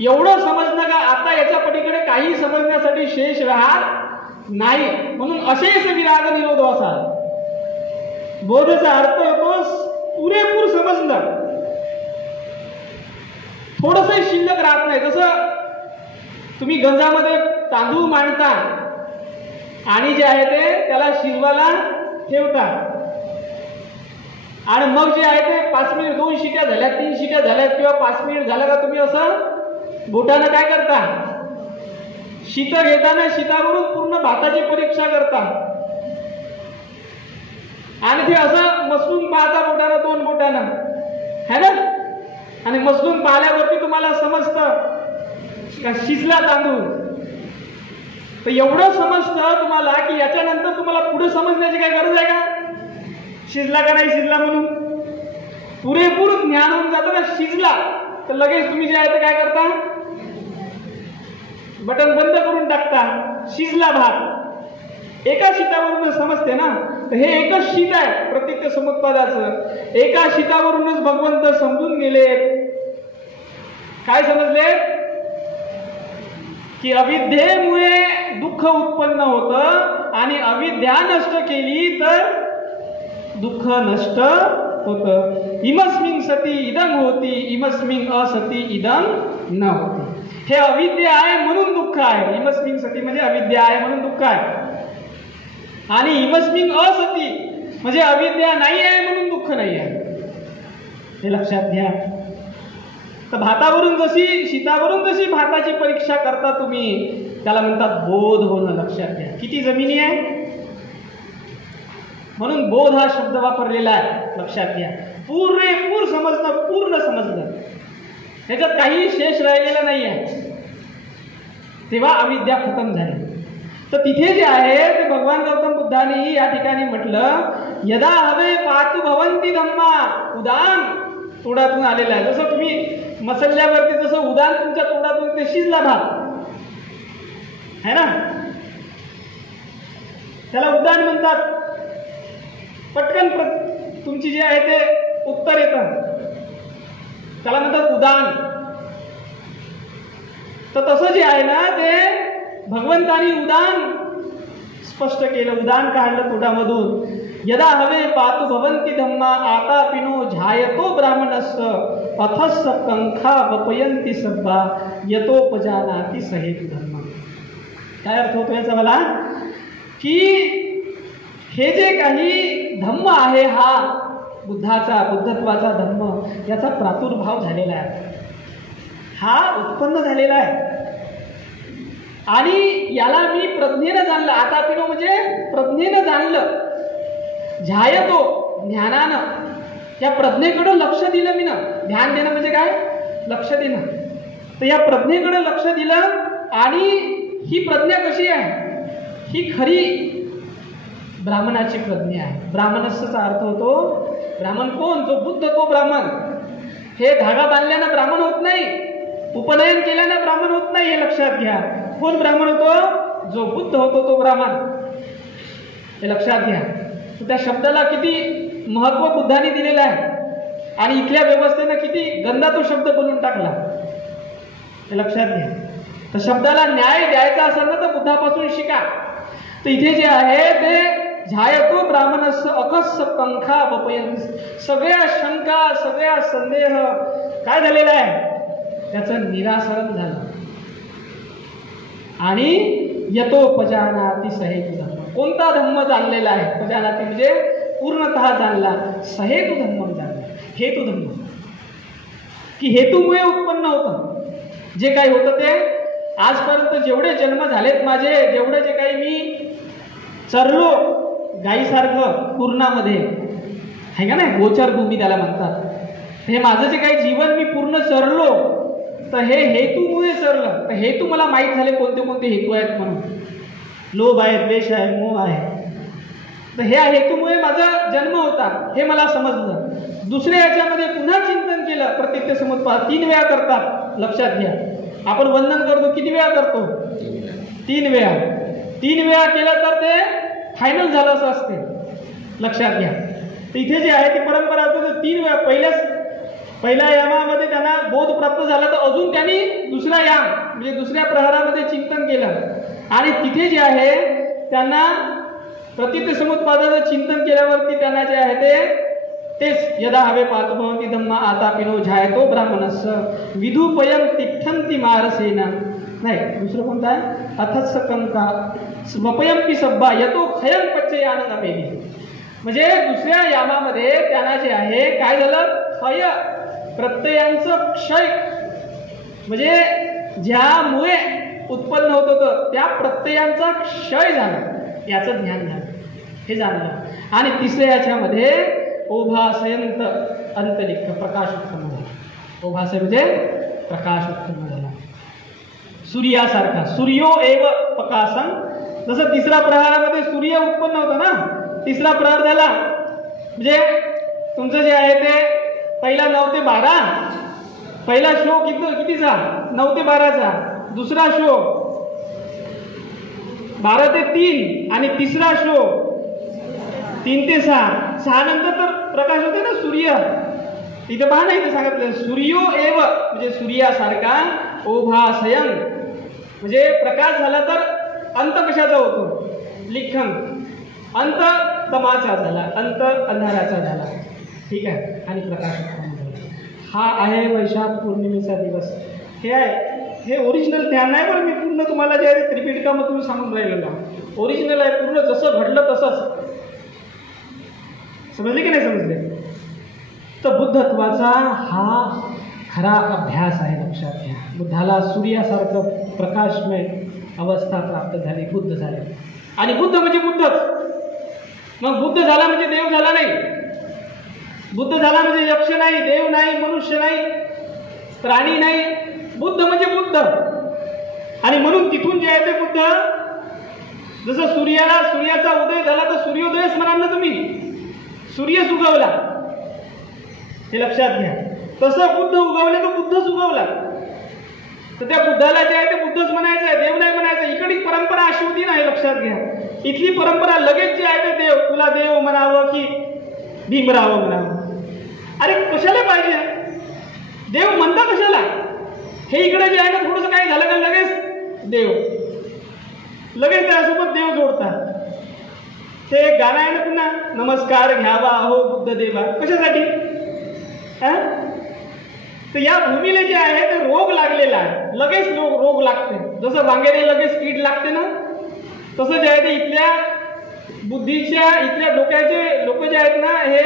एवढं समजणं का आता याच्या पलीकडे काही समजण्यासाठी शेष राहत नाही. म्हणून अशेष विराग निरोध असा बोधचा अर्थ होतो पुरेपूर समजणं, थोडंसं शिल्लक राहत नाही. जसं तुम्ही गंजामध्ये तांदूळ मांडता आणि जे आहे ते त्याला शिजवायला ठेवता, आणि मग जे आहे ते 5 मिनिट, 2 शिट्या झाल्यात, 3 शिट्या झाल्यात किंवा 5 मिनिट झालं का तुम्ही असं बोटानं काय करता, शीत घेताना शीतावरून पूर्ण भाताची परीक्षा करता आणि ते असं मसलून पाहता बोटानं, 2 बोटानं, है ना. आणि मसलून पाहिल्यावरती तुम्हाला समजतं का शिजला तांदूळ. तर एवढं समजतं तुम्हाला की याच्यानंतर तुम्हाला पुढे समजण्याची काय गरज आहे का, शिजला का नाही शिजला म्हणून. पुरेपूर ज्ञान होऊन जातं ना. शिजला तर लगेच तुम्ही जे आहे ते काय करता, बटन बंद करून टाकता. शिजला भात एका शीतावरूनच समजते ना. तर हे एकच शीत आहे प्रतिज्ञ समुत्पादाचं. एका शीतावरूनच भगवंत समजून गेले. काय समजले की अविद्येमुळे दुःख उत्पन्न होतं आणि अविद्या नष्ट केली तर दुःख नष्ट होतं. इमस्मिन सती इदं होती, इमस्मिन असती इदं न होती. हे अविद्या आहे म्हणून दुःख आहे. इमस्मिन सती म्हणजे अविद्या आहे म्हणून दुःख आहे, आणि इमस्मिन असती म्हणजे अविद्या नाही आहे म्हणून दुःख नाही आहे. हे लक्षात घ्या. तर भातावरून जशी, शीतावरून जशी भाताची परीक्षा करता तुम्ही, त्याला म्हणतात बोध होणं. लक्षात घ्या किती जमिनी आहे, म्हणून बोध हा शब्द वापरलेला आहे. लक्षात घ्या. पुरेपूर समजणं, पूर्ण समजणं, त्याच्यात काही शेष राहिलेला नाही आहे. तेव्हा अविद्या खतम झाली. तर तिथे जे आहे ते भगवान गौतम बुद्धांनी या ठिकाणी म्हटलं यदा हवे पातु भवंती धम्मा, उदान तोंडातून आलेला आहे. जसं तुम्ही मसल्यावरती जसं उदान तुमच्या तोंडातून ते शिजला भात है ना, त्याला उदान म्हणतात. पटकन तुमची जी आहे ते उत्तर येतं, त्याला म्हणतात उदान. तर तसं जे आहे ना ते भगवंतानी उदान स्पष्ट केलं, उदान काढलं तोंडामधून. यदा हवे पातु भवंती धम्मा, आता पिनो झायतो ब्राह्मणस्य, अथस्स कंखा वपयंती सब्बा, यतोपजानाति सहेतु धर्म. काय अर्थ होतो याचा मला, की हे जे काही धम्म आहे, हा बुद्धाचा, बुद्धत्वाचा धम्म, याचा प्रादुर्भाव झालेला आहे, हा उत्पन्न झालेला आहे. आणि याला मी प्रज्ञेनं जाणलं. आता पिनो म्हणजे प्रज्ञेनं जाणलं. ध्यायतो ज्ञानानं, या प्रज्ञेकडं लक्ष दिलं मी ना. ध्यान देणं म्हणजे काय, लक्ष देणं. तर या प्रज्ञेकडं लक्ष दिलं. आणि ही प्रज्ञा कशी आहे, ही खरी ब्राह्मणाची प्रज्ञा आहे. ब्राह्मणस्यचा अर्थ होतो, ब्राह्मण कोण, जो बुद्ध तो ब्राह्मण. हे धागा बांधल्यानं ब्राह्मण होत नाही, उपनयन केल्यानं ब्राह्मण होत नाही, हे लक्षात घ्या. कोण ब्राह्मण होतो, जो बुद्ध होतो तो ब्राह्मण, हे लक्षात घ्या. त्या शब्दाला किती महत्व बुद्धाने दिलेलं आहे, आणि इथल्या व्यवस्थेनं किती गंदा तो शब्द बोलून टाकला, हे लक्षात घ्या. तर शब्दाला न्याय द्यायचा असेल ना तर बुद्धापासून शिका. तर इथे जे आहे ते झायतो ब्राह्मणस्य अकस्स पंखा वपयन, सगळ्या शंका, सगळ्या संदेह काय झालेला आहे, त्याचं निरासरण झालं. आणि यतोपजानाति सहेतु धम्म, कोणता धम्म जाणलेला आहे, पजानाति म्हणजे पूर्णतः जाणला, सहेतु धम्म जाणला. हेतू धम्म, की हेतूमुळे उत्पन्न होतं जे काही होतं ते. आजपर्यंत जेवढे जन्म झालेत माझे, जेवढे जे काही मी चरलो गाईसारखं पूर्णामध्ये, आहे का नाही, गोचर भूमी त्याला म्हणतात. हे माझं जे काही जीवन मी पूर्ण चरलो, तर हे हेतूमुळे चरलं. तर हेतू मला माहीत झाले कोणते कोणते हेतू आहेत म्हणून. लोभ आहे, द्वेष आहे, मोह आहे. तर ह्या हेतूमुळे माझा जन्म होता हे मला समजलं. दुसऱ्या याच्यामध्ये पुन्हा चिंतन केलं. प्रत्येक समुत्पाद 3 वेळा करतात, लक्षात घ्या. आपण वंदन करतो किती वेळा करतो, 3 वेळा. 3 वेळा केलं तर ते फायनल झालं असं असते, लक्षात घ्या. तर इथे जे आहे ती परंपरा होती, 3 वेळा. पहिल्या यामामध्ये त्यांना बोध प्राप्त झाला, तर अजून त्यांनी दुसरा याम म्हणजे दुसऱ्या प्रहरामध्ये चिंतन केलं. आणि तिथे जे आहे त्यांना प्रतीत समुत्पादाचं चिंतन केल्यावरती त्यांना जे आहे तेच यदा हवे पातु भवन्ति धम्मा, आता पिनो झायतो ब्राह्मणस्य, विधुपयं तिष्ठन्ति मारसेन. नाही, दुसरं कोणतं आहे, अथस्स कंका वपयंपि सब्बा, यतो खयं पच्ययानं नपेदी. म्हणजे दुसऱ्या यामामध्ये त्यांना जे आहे काय झालं, क्षय, प्रत्ययांचं क्षय, म्हणजे ज्यामुळे उत्पन्न होत होतं त्या प्रत्ययांचा क्षय झाला, याचं ज्ञान झालं, हे जाणलं. आणि तिसऱ्या याच्यामध्ये ओभासयंत अंतरिक्ष, प्रकाश उत्पन्न झाला. ओभासय म्हणजे प्रकाश उत्पन्न झाला, सूर्यासारखा. सूर्यो एव प्रकाशन. जसं तिसरा प्रहारामध्ये सूर्य उत्पन्न होता ना, तिसरा प्रहार झाला म्हणजे तुमचं जे आहे ते पहिला 9 ते 12, पहिला शो कितीचा 9 ते 12चा, दुसरा शो 12 ते 3, आणि तिसरा शो 3 ते 6. 6 नंतर तर प्रकाश होते ना सूर्य. इथे पहा ना, इथे सांगितलं सूर्यो एव म्हणजे सूर्यासारखा, ओभासयं म्हणजे प्रकाश झाला तर अंत कशाचा होतो, लिखन. अंत तमाचा झाला, अंत अंधाराचा झाला, ठीक आहे. आणि प्रकाश उत्पन्न झाला. हा आहे वैशाख पौर्णिमेचा दिवस. हे आहे, हे ओरिजिनल ध्यान आहे. पण मी पूर्ण तुम्हाला जे आहे त्रिपिटकामध्ये तुम्ही सांगून राहिलेलं ओरिजिनल आहे, पूर्ण जसं घडलं तसंच. समजले की नाही समजले. तर बुद्धत्वाचा हा खरा अभ्यास आहे, लक्षात घ्या. बुद्धाला सूर्यासारखं प्रकाशमय अवस्था प्राप्त झाली, बुद्ध झाले. आणि बुद्ध म्हणजे बुद्धच. मग बुद्ध झाला म्हणजे देव झाला नाही. बुद्ध झाला म्हणजे यक्ष नाही, देव नाही, मनुष्य नाही, प्राणी नाही. बुद्ध म्हणजे बुद्ध. आणि म्हणून तिथून जे आहे ते बुद्ध, जसं सूर्याचा उदय झाला तर सूर्योदयच म्हणाल ना तुम्ही. सूर्यच उगवला, हे लक्षात घ्या. तसं बुद्ध उगवले तर बुद्धच उगवला. तर त्या बुद्धाला जे आहे ते बुद्धच म्हणायचं आहे, देव नाही म्हणायचं. इकडे परंपरा अशी होती ना, हे लक्षात घ्या. इथली परंपरा लगेच जे आहे ते देव, तुला देव म्हणावं की भीमराव म्हणावं. अरे कशाला पाहिजे देव म्हणता कशाला? हे इकडे जे आहे ना थोडंसं काही झालं का लगेच देव, लगेच त्यासोबत देव जोडतात. ते गाणं आहे ना पुन्हा, नमस्कार घ्यावा अहो बुद्ध देवा. कशासाठी? तर या भूमीला जे आहे ते रोग लागलेला आहे, लगेच रोग लागते. जसं वांगेने लगेच कीड लागते ना, तसं जे आहे ते इथल्या बुद्धीच्या, इथल्या डोक्याचे लोक जे आहेत ना, हे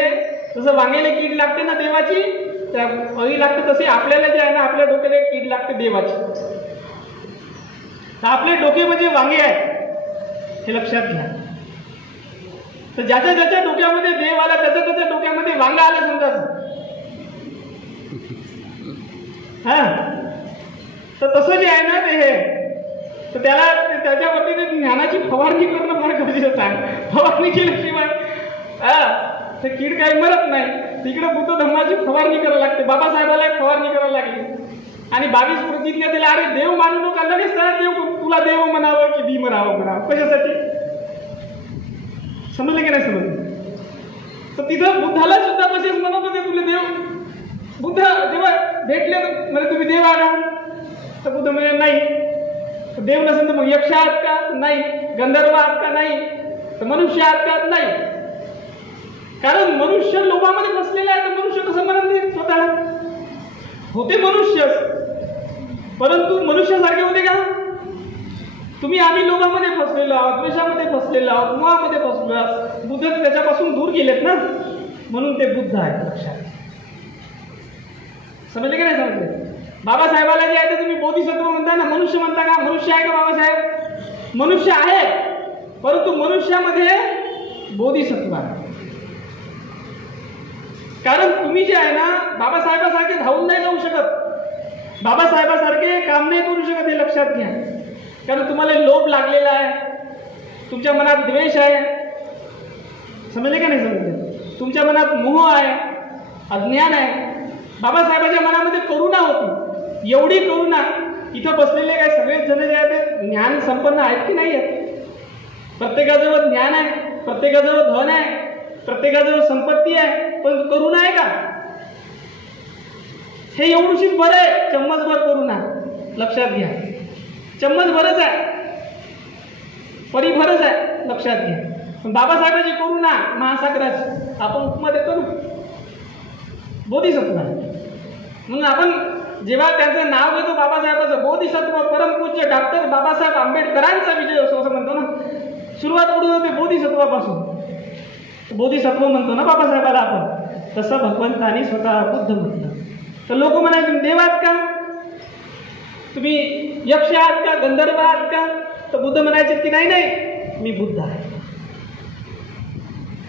जसं वांगेला कीड लागते ना देवाची, त्या अळी लागते, तसे आपल्याला जे आहे ना आपल्या डोक्याला कीड लागते देवाची. तर आपले डोके म्हणजे वांगे आहेत, हे लक्षात घ्या. तर ज्याच्या ज्याच्या डोक्यामध्ये देव आला त्याच्या त्याच्या डोक्यामध्ये वांगा आला समजा. तर तसं जे आहे ना ते हे, तर त्याला त्याच्यावरती ते ज्ञानाची फवारणी करणं फार गरजेचं आहे. फवारणी केल्याशिवाय ते कीड काही मरत नाही. तिकडे बुद्ध धर्माची फवारणी करायला लागते. बाबासाहेबाला फवारणी करायला लागली आणि 22 प्रतिज्ञा दिल्या. अरे देव मानू नका, लगेच त्याला देव, तुला देव म्हणावं की भीमराव म्हणावं. कशासाठी? समजलं की नाही समजलं? तर तिथं बुद्धाला सुद्धा कसेच म्हणत होते तुला देव. बुद्ध जेव्हा भेटले तर म्हणजे तुम्ही देव आला, तर बुद्ध म्हणजे नाही. देव नसेल तर मग यक्ष आहात का? नाही. गंधर्व आहात का? नाही. तर मनुष्य आहात का? नाही. कारण मनुष्य लोभामध्ये फसलेला आहे. तर मनुष्य कसं म्हणत नाही स्वतःला? होते मनुष्य, परंतु मनुष्यासारखे होते का? तुम्ही आम्ही लोभामध्ये फसलेलो आहोत, द्वेषामध्ये फसलेलो आहोत, मोहामध्ये फसलो आहोत. बुद्ध त्याच्यापासून दूर गेलेत ना, म्हणून ते बुद्ध आहेत. लक्षात समजले की नाही समजले? बाबासाहेबाला जे आहे ते तुम्ही बोधिसत्व म्हणता ना, मनुष्य म्हणता का? मनुष्य आहे का बाबासाहेब? मनुष्य आहे, परंतु मनुष्यामध्ये बोधिसत्व आहे. कारण तुम्ही जे आहे ना बाबासाहेबासारखे धावून नाही जाऊ शकत, बाबासाहेबासारखे काम नाही करू शकत, हे लक्षात घ्या. कारण तुम्हाला लोभ लागलेला आहे, तुमच्या मनात द्वेष आहे. समजले का नाही समजले? तुमच्या मनात मोह आहे, अज्ञान आहे. बाबासाहेबांच्या मनामध्ये करुणा होती, एवढी करुणा. इथं बसलेले काय सगळेच जण जे आहेत ते ज्ञान संपन्न आहेत की नाही आहेत? प्रत्येकाजवळ ज्ञान आहे, प्रत्येकाजवळ धन आहे, प्रत्येकाजवळ संपत्ती आहे, पण करुणा आहे का? हे एवढीशीच बरं आहे, चम्मचभर करुणा. लक्षात घ्या, चम्मचभरच आहे, परीभरच आहे. लक्षात घ्या. पण बाबासाहेबांची करुणा महासागराची. आपण उपमा देतो ना, बोधिसत्व. म्हणून आपण जेव्हा त्यांचं नाव घेतो बाबासाहेबांचं, बोधिसत्व परमपूज्य डॉक्टर बाबासाहेब आंबेडकरांचा विजय असो असं म्हणतो ना. सुरुवात कुठून होते? बोधिसत्वापासून. बोधिसत्व म्हणतो ना बाबासाहेबाला आपण, तसं भगवंतानी स्वतः बुद्ध म्हटलं. तर लोक म्हणाले तुम्ही देव आहात का? तुम्ही यक्ष आहात का? गंधर्व आहात का? तर बुद्ध म्हणायचे की नाही नाही, मी बुद्ध आहे.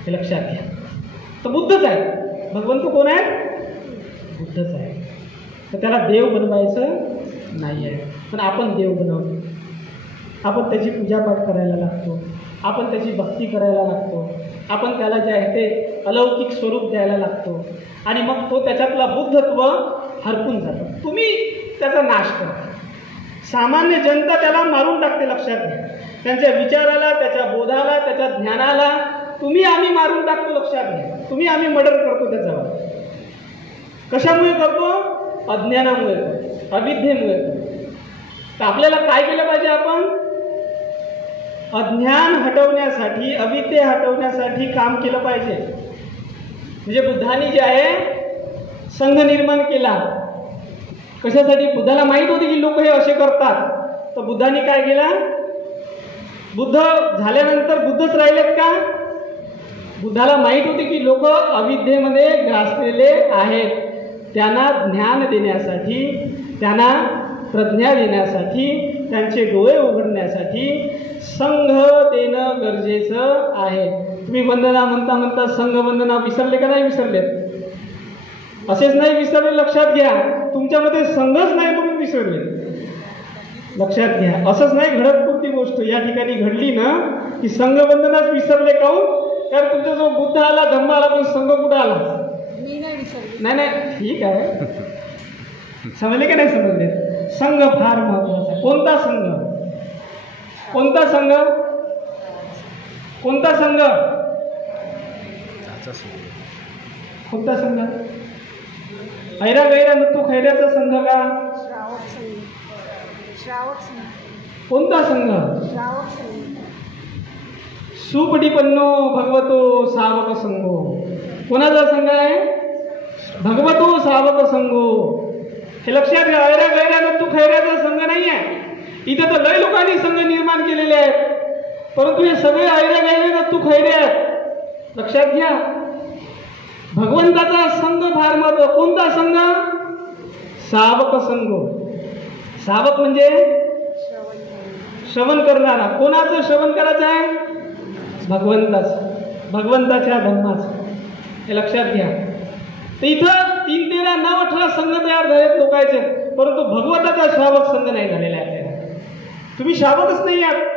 हे लक्षात घ्या. तर बुद्धच आहे. भगवंत कोण आहे? बुद्धच आहे. तर त्याला देव बनवायचं नाही आहे, पण आपण देव बनवतो. आपण त्याची पूजापाठ करायला लागतो, आपण त्याची भक्ती करायला लागतो, आपण त्याला जे आहे ते अलौकिक स्वरूप द्यायला लागतो, आणि मग तो त्याच्यातला बुद्धत्व हरपून जातो. तुम्ही त्याचा नाश करता. सामान्य जनता त्याला मारून टाकते. लक्षात घ्या. त्यांच्या विचाराला, त्याच्या बोधाला, त्याच्या ज्ञानाला तुम्ही आम्ही मारून टाकतो. लक्षात घ्या. तुम्ही आम्ही मर्डर करतो त्याच्यावर. कशामुळे करतो? अज्ञानामुळे करतो, अविद्येमुळे करतो. तर आपल्याला काय केलं पाहिजे? आपण अज्ञान हटवण्यासाठी, अविद्ये हटवण्यासाठी काम केलं पाहिजे. म्हणजे बुद्धांनी जे आहे संघ निर्माण केला. कशासाठी? बुद्धाला माहीत होते की लोक हे असे करतात. तर बुद्धांनी काय केला? बुद्ध झाल्यानंतर बुद्धच राहिलेत का? बुद्धाला माहीत होते की लोक अविद्येमध्ये ग्रासलेले आहेत. त्यांना ज्ञान देण्यासाठी, त्यांना प्रज्ञा देण्यासाठी, त्यांचे डोळे उघडण्यासाठी संघ देणं गरजेचं आहे. तुम्ही वंदना म्हणता म्हणता संघ वंदना विसरले का नाही विसरले? असेच नाही विसरले. लक्षात घ्या. तुमच्यामध्ये संघच नाही म्हणून विसरले. लक्षात घ्या. असंच नाही घडत कोणती गोष्ट. या ठिकाणी घडली ना की संघ वंदनाच विसरले. काहून? कारण तुमच्याजवळ बुद्ध आला, धम्म आला, पण संघ कुठं आला? मी नाही विसरली. नाही ठीक आहे, समजले का नाही समजले? संघ फार महत्वाचा आहे. कोणता संघ? कोणता संघ? कोणता संघ? कोणता संघ? ऐरा गैरा नतू खैऱ्याचा संघ का? श्रावक संघ. श्रावक संघ. कोणता संघ? श्रावक संघ. सुपटीपन्नो भगवतो सावक संघो. कोणाचा संघ आहे? भगवतो सावक संघो. हे लक्षात घ्या. ऐरा गैरा नतू खैऱ्याचा संघ नाही आहे. इथे तर लय लोकांनी संघ निर्माण केलेले आहेत, परंतु हे सगळे ऐरा गैरे नतू खैरे आहेत. लक्षात घ्या. भगवंताचा संघ फार महत्व. कोणता संघ? सावक संघ. सावक म्हणजे श्रवण करणारा. कोणाचं श्रवण करायचं आहे? भगवंताचं, भगवंताच्या धर्माचं. हे लक्षात घ्या. तर इथं 3, 13, 9, 18 संघ तयार झालेत लोकांचे, परंतु भगवंताचा श्रावक संघ नाही झालेला आहे. तुम्ही श्रावकच नाही आहात.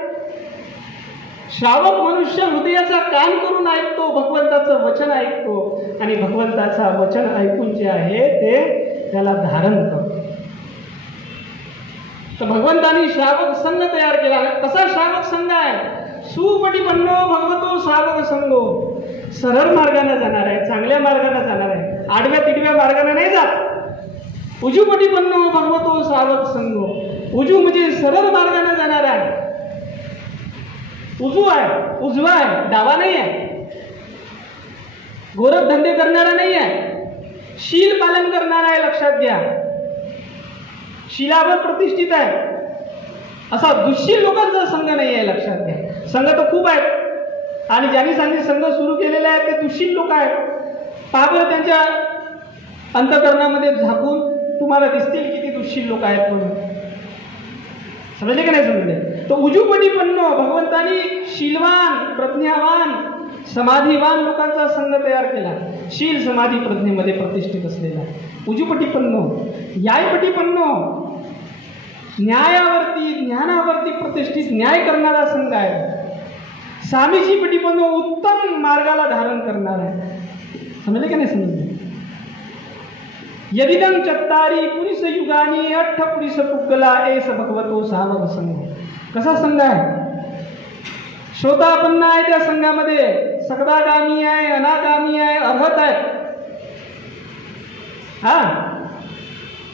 श्रावक मनुष्य हृदयाचा कान करून ऐकतो, भगवंताचं वचन ऐकतो, आणि भगवंताचा वचन ऐकून जे आहे ते त्याला धारण करतो. तर भगवंतानी श्रावक संघ तयार केला. कसा श्रावक संघ आहे? सुपटीपन्नो भगवतो सावक संघो. सरळ मार्गाने जाणार आहे, चांगल्या मार्गाने जाणार आहे, आडव्या तिडव्या मार्गाने नाही जात. उजूपटीपन्नो भगवतो सावक संघो. उजू म्हणजे सरळ मार्गाने जाणार आहे. उजू आहे, उजवा आहे, डावा नाही आहे. गोरख धंदे करणारा नाही आहे, शील पालन करणारा आहे. लक्षात घ्या. शीलावर प्रतिष्ठित आहे. असा दुःशील लोकांचा संघ नाही आहे. लक्षात घ्या. संघ तर खूप आहेत, आणि ज्यांनी संघ सुरू केलेले आहेत ते दुःशील लोक आहेत. पाबर त्यांच्या अंतकरणामध्ये झाकून तुम्हाला दिसतील किती दुःशील लोक आहेत म्हणून. समजले का नाही समजले? तो उजूपटीपन्नो भगवंतानी शीलवान, प्रज्ञावान, समाधीवान लोकांचा संघ तयार केला. शील समाधी प्रज्ञेमध्ये प्रतिष्ठित असलेला उजूपटीपन्नो. यायपटीपन्नो न्यायावरती, ज्ञानावरती प्रतिष्ठित न्याय करणारा संघ आहे. सामीची पटीपन्नो उत्तम मार्गाला धारण करणार आहे. समजले का नाही समजले? यदिदं चत्तारी पुरुष युगानी अठ्ठ पुरुष पुगला एस भगवतो सावक संघ. कसा संघ आहे? श्रोतापन्न आहे त्या संघामध्ये. सकदागामी आहे, अनागामी आहे, अर्हत आहे. हा,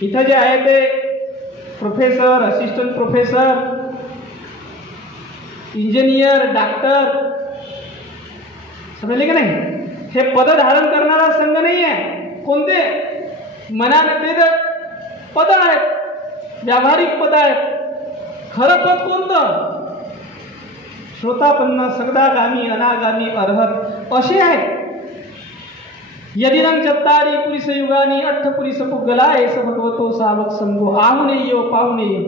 इथं जे आहे ते professor, assistant professor, engineer, doctor, समजले का नाही? हे पद धारण करणारा संघ नाही आहे. कोणते? मनाने ते तर पद आहेत, व्यावहारिक पद आहेत. खरं पद कोणतं? श्रोतापन्न, सकदागामी, अनागामी, अर्हत असे आहेत. यदिदं चत्तारी पुरुष युगानी अठ्ठ पुरुष पुगला एस भगवतो सावक संघो. आहुनेयो पाहुनेयो.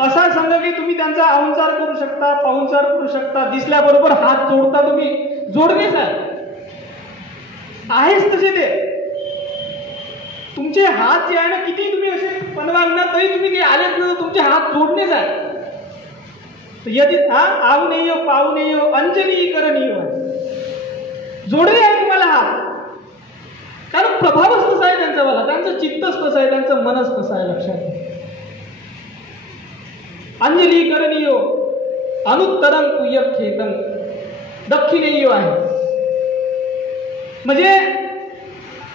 असा संघ की तुम्ही त्यांचा अहंकार करू शकता, पाहुणचार करू शकता, दिसल्याबरोबर हात जोडता. तुम्ही जोडणेच आहेच तसे ते. तुमचे हात जे आहे ना, किती तुम्ही असे बनवाल ना, तरी तुम्ही ते आलेच ना, तुमचे हात जोडणेच आहे. यदि आहुनेयो पाहुनेयो अंजली करणीयो. जोडले आहे तुम्हाला हात, कारण प्रभावच तसा आहे त्यांचा वाला, त्यांचं चित्तच तसं आहे, त्यांचं मनच तसं आहे. लक्षात घ्या. अंजली करणीयो अनुत्तरं कुयक्षेतं दक्षिणेयो आहे. म्हणजे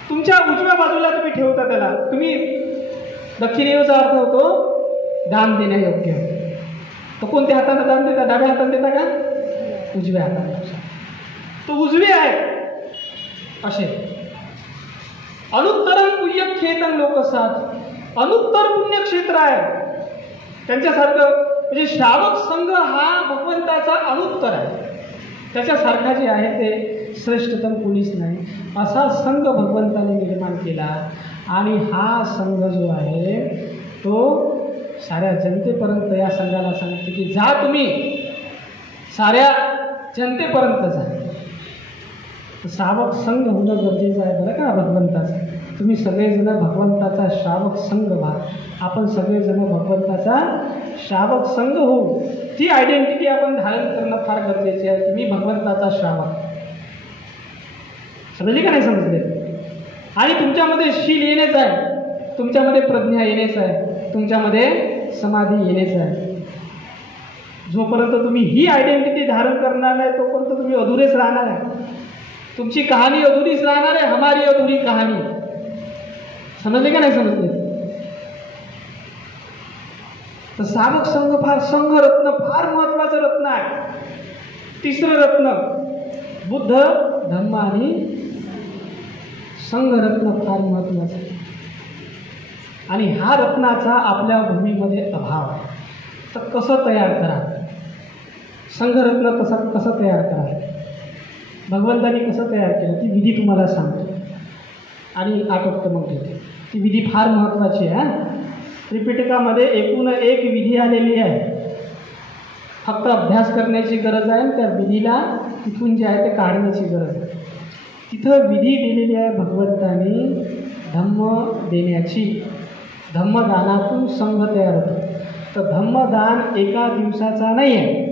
तुमच्या उजव्या बाजूला तुम्ही ठेवता त्याला. तुम्ही दक्षिणेयोचा अर्थ होतो दान देण्यायोग्य. तो कोणत्या हाताने दान देता? डाव्या हाताने देता का? उजव्या हाताने. तो उजवे आहे असे. अनुत्तरं पुण्यक्षेत्रं लोकसात. अनुत्तर पुण्यक्षेत्र आहे त्यांच्यासारखं. म्हणजे श्रावक संघ हा भगवंताचा अनुत्तर आहे. त्याच्यासारखा जे आहे ते श्रेष्ठतम कुणीच नाही. असा संघ भगवंताने निर्माण केला, आणि हा संघ जो आहे तो साऱ्या जनतेपर्यंत या संघाला सांगते की जा तुम्ही साऱ्या जनतेपर्यंत जा. श्रावक संघ होणं गरजेचं आहे बरं का भगवंताचं. तुम्ही सगळेजण भगवंताचा श्रावक संघ व्हा. आपण सगळेजण भगवंताचा श्रावक संघ होऊ. ती आयडेंटिटी आपण धारण करणं फार गरजेचे आहे. तुम्ही भगवंताचा श्रावक. समजले का नाही समजले? आणि तुमच्यामध्ये शील येणेच आहे, तुमच्यामध्ये प्रज्ञा येणेच आहे, तुमच्यामध्ये समाधी येणेच आहे. जोपर्यंत तुम्ही ही आयडेंटिटी धारण करणार नाही तोपर्यंत तुम्ही अधुरेच राहणार आहे. तुमची कहाणी अधुरीच राहणार आहे, हमारी अधुरी कहाणी. समजले का नाही समजले? तर साधक संघ संघ रत्न फार महत्वाचं रत्न आहे. तिसरं रत्न बुद्ध धम्म आणि संघ रत्न फार महत्वाचं आहे. आणि हा रत्नाचा आपल्या भूमीमध्ये अभाव आहे. तर कसं तयार करा? संघरत्न कसं तयार करा? भगवंतानी कसं तयार केलं ती विधी तुम्हाला सांगतो आणि आटोपतो मग ठेवतो. ती विधी फार महत्त्वाची आहे. त्रिपिटकामध्ये एकूण एक विधी आलेली आहे. फक्त अभ्यास करण्याची गरज आहे आणि त्या विधीला तिथून जे आहे ते काढण्याची गरज आहे. तिथं विधी दिलेली आहे भगवंतानी धम्म देण्याची. धम्मदानातून संघ तयार होतो. तर धम्मदान एका दिवसाचा नाही आहे.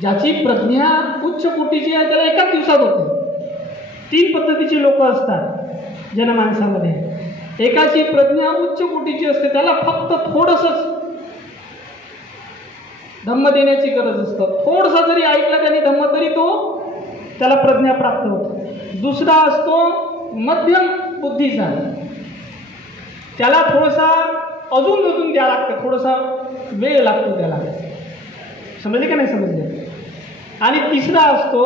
ज्याची प्रज्ञा उच्च कोटीची आहे त्याला एकाच दिवसात होते. 3 पद्धतीची लोक असतात जनमानसामध्ये. एकाची प्रज्ञा उच्च कोटीची असते, त्याला फक्त थोडंसंच धम्म देण्याची गरज असतं. थोडंसं जरी ऐकलं त्यांनी धम्म तरी तो त्याला प्रज्ञा प्राप्त होतो. दुसरा असतो मध्यम बुद्धीचा, त्याला थोडासा अजून द्यावं लागतं, थोडासा वेळ लागतो त्याला. समजले का नाही समजले? आणि तिसरा असतो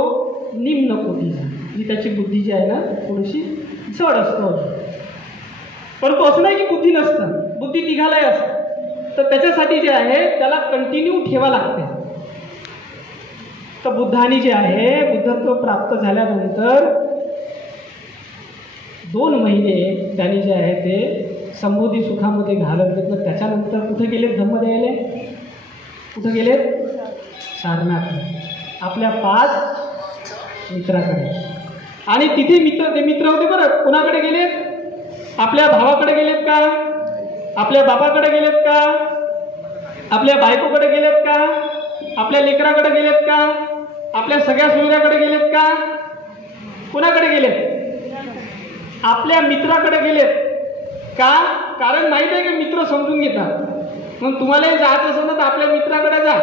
निम्न कोटीचा, जी त्याची बुद्धी जी आहे ना थोडीशी जड असतो. परंतु असं नाही की बुद्धी नसतं, बुद्धी तिघालाही असतं. तर त्याच्यासाठी जे आहे त्याला कंटिन्यू ठेवा लागते. तर बुद्धानी जे आहे बुद्धत्व प्राप्त झाल्यानंतर 2 महिने त्यांनी जे आहे ते संबोधी सुखामध्ये घालवून घेतलं. त्याच्यानंतर कुठे गेलेत धम्म द्यायला? कुठे गेलेत? सारनाथ आपल्या 5 मित्राकडे. आणि तिथे ते मित्र होते बरं. कोणाकडे गेलेत? आपल्या भावाकडे गेलेत का? आपल्या बापाकडे गेलेत का? आपल्या बायकोकडे गेलेत का? आपल्या लेकराकडे गेलेत का? आपल्या सगळ्या सोयऱ्याकडे गेलेत का? कोणाकडे गेलेत? आपल्या मित्राकडे गेलेत का? कारण माहीत आहे की मित्र समजून घेतात. मग तुम्हालाही जायचं असेल तर आपल्या मित्राकडे जा.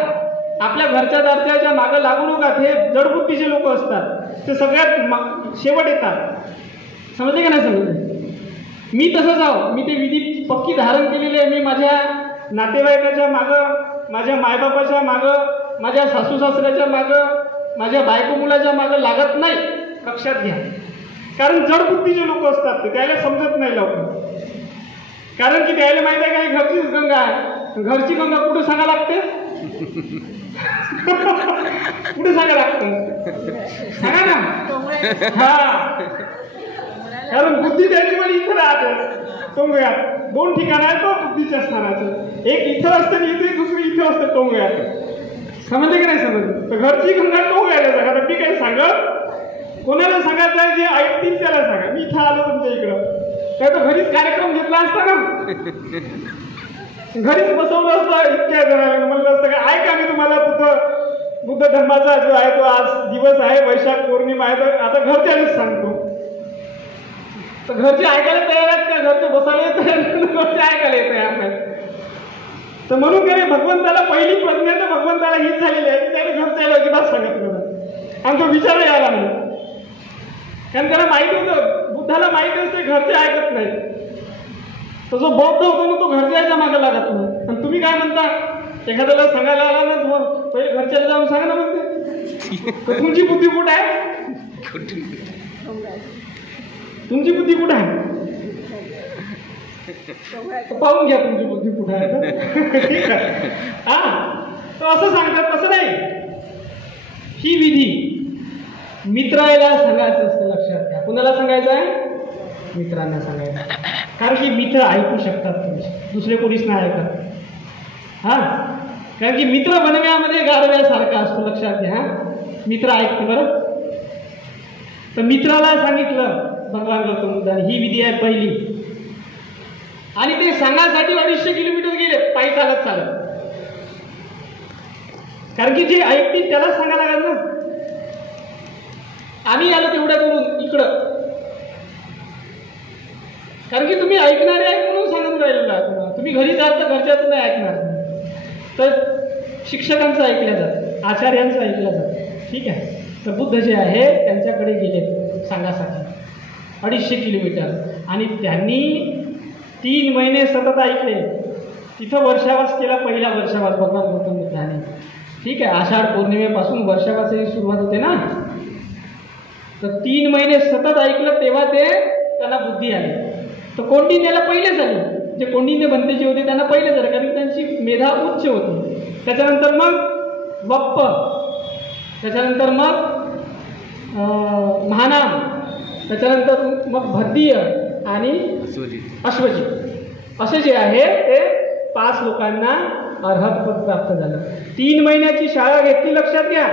आपल्या घरच्या दारच्याच्या मागं लागू नका. हे जडबुद्धीचे लोक असतात, ते सगळ्यात शेवट येतात. समजले का नाही समजले? मी तसं जाऊ, मी ते विधी पक्की धारण केलेली आहे. मी माझ्या नातेवाईकाच्या मागं, माझ्या मायबापाच्या मागं, माझ्या सासू सासऱ्याच्या मागं, माझ्या बायको मुलाच्या मागं लागत नाही. लक्षात घ्या. कारण जडबुद्धीचे लोक असतात, ते त्याला समजत नाही लवकर. कारण की त्याला माहीत आहे का घरचीच गंगा आहे. घरची गंगा कुठे सांगा लागते? कुठे सांगा लागतं? सांगा ना. हा, कारण बुद्धी त्याची पण इथं राहते. टोंगयात 2 ठिकाण आहे तो बुद्धीच्या स्थानाचं. एक इथं असतं आणि दुसरी इथं असतं टोंगयात. समजले की नाही समजलं? तर घरची गंगा टोंगयाला सांगा. तर मी काही सांगत कोणाला सांगायचं आहे, जे ऐकतील त्याला सांगा. मी इथं आलो तुमच्या इकडं, काय तर घरीच कार्यक्रम घेतला असता ना, घरीच बसवलं असतं. इतक्या जणांना म्हणलं असतं का ऐका मी तुम्हाला बुद्ध धर्माचा जो आहे तो आज दिवस आहे, वैशाख पौर्णिमा आहे, तर आता घरच्यानेच सांगतो. तर घरचे ऐकायला तयार आहेत का? घरचे बसायला तयार, घरचे ऐकायला येत आहे आपल्याला. तर म्हणून काय भगवंताला पहिली प्रज्ञा तर भगवंताला हीच झालेली आहे की त्याने घरच्याला अजिबात सांगितलं आणि तो विचार आला नाही. कारण त्याला माहिती होतं, बुद्धाला माहिती असते घरचे ऐकत नाही. तो जो बौद्ध होतो ना तो घरच्याच्या मागे लागत नाही. आणि तुम्ही काय म्हणता, एखाद्याला सांगायला आला ना तुम्हाला पहिले घरच्याला जाऊन सांगा ना म्हणते. तर तुमची बुद्धी कुठं आहे? तुमची बुद्धी कुठं आहे? पाहून घ्या तुमची बुद्धी कुठं आहे. ठीक आहे. हा, तर असं सांगतात. तसं नाही. ही विधी मित्राला सांगायचं असतं. लक्षात घ्या. कुणाला सांगायचं आहे? मित्रांना सांगायचं. कारण की मित्र ऐकू शकतात तुमचे, दुसरे कोणीच नाही ऐकत. हां, कारण की मित्र बनव्यामध्ये गारव्यासारखा असतो. लक्षात घ्या. मित्र ऐकतो बरं. तर मित्राला सांगितलं भगवान गौतम बुद्धाने, ही विधी आहे पहिली. आणि ते सांगायसाठी 250 किलोमीटर गेले पायी चालत. कारण की जे ऐकतील त्याला सांगायला लागेल ना. आम्ही आलो तेवढ्या करून इकडं, कारण की तुम्ही ऐकणारे आहे म्हणून सांगून राहिलेलो आहे तुम्हाला. तुम्ही घरी जाल तर घरच्याचं नाही ऐकणार, तर शिक्षकांचं ऐकलं जातं, आचार्यांचं ऐकलं जातं. ठीक आहे. तर बुद्ध जे आहे त्यांच्याकडे गेले सांगासाठी 250 किलोमीटर, आणि त्यांनी 3 महिने सतत ऐकले. तिथं वर्षावास केला, पहिला वर्षावास भगवान गौतम बुद्धाने. ठीक आहे. आषाढ पौर्णिमेपासून वर्षावासाची सुरुवात होते ना, तर 3 महिने सतत ऐकलं, तेव्हा त्यांना बुद्धी आली. तर कौंडिन्याला पहिले झाले, जे कौंडिन्य बनतेचे होते त्यांना पहिले झाले, कारण त्यांची मेधा उच्च होती. त्याच्यानंतर मग बप्प, त्याच्यानंतर मग महानाम, त्याच्यानंतर मग भद्दीय आणि अश्वजित, असे जे आहे ते 5 लोकांना अर्हत पद प्राप्त झालं. 3 महिन्याची शाळा घेतली, लक्षात घ्या.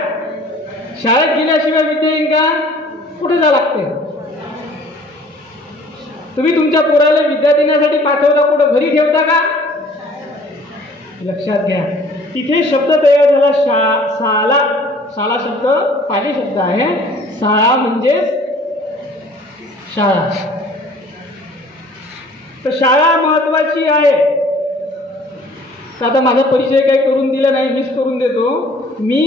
शाळेत गेल्याशिवाय विद्या येईल का? कुठे जा लागते? तुम्ही तुमच्या पोराला विद्या देण्यासाठी पाठवता, कुठं घरी ठेवता का? लक्षात घ्या. तिथे शब्द तयार झाला शाळा. शाळा शब्द पाली शब्द आहे. शाळा म्हणजे शाळा. तर शाळा महत्वाची आहे. आता माझा परिचय काही करून दिला नाही, मीच करून देतो. मी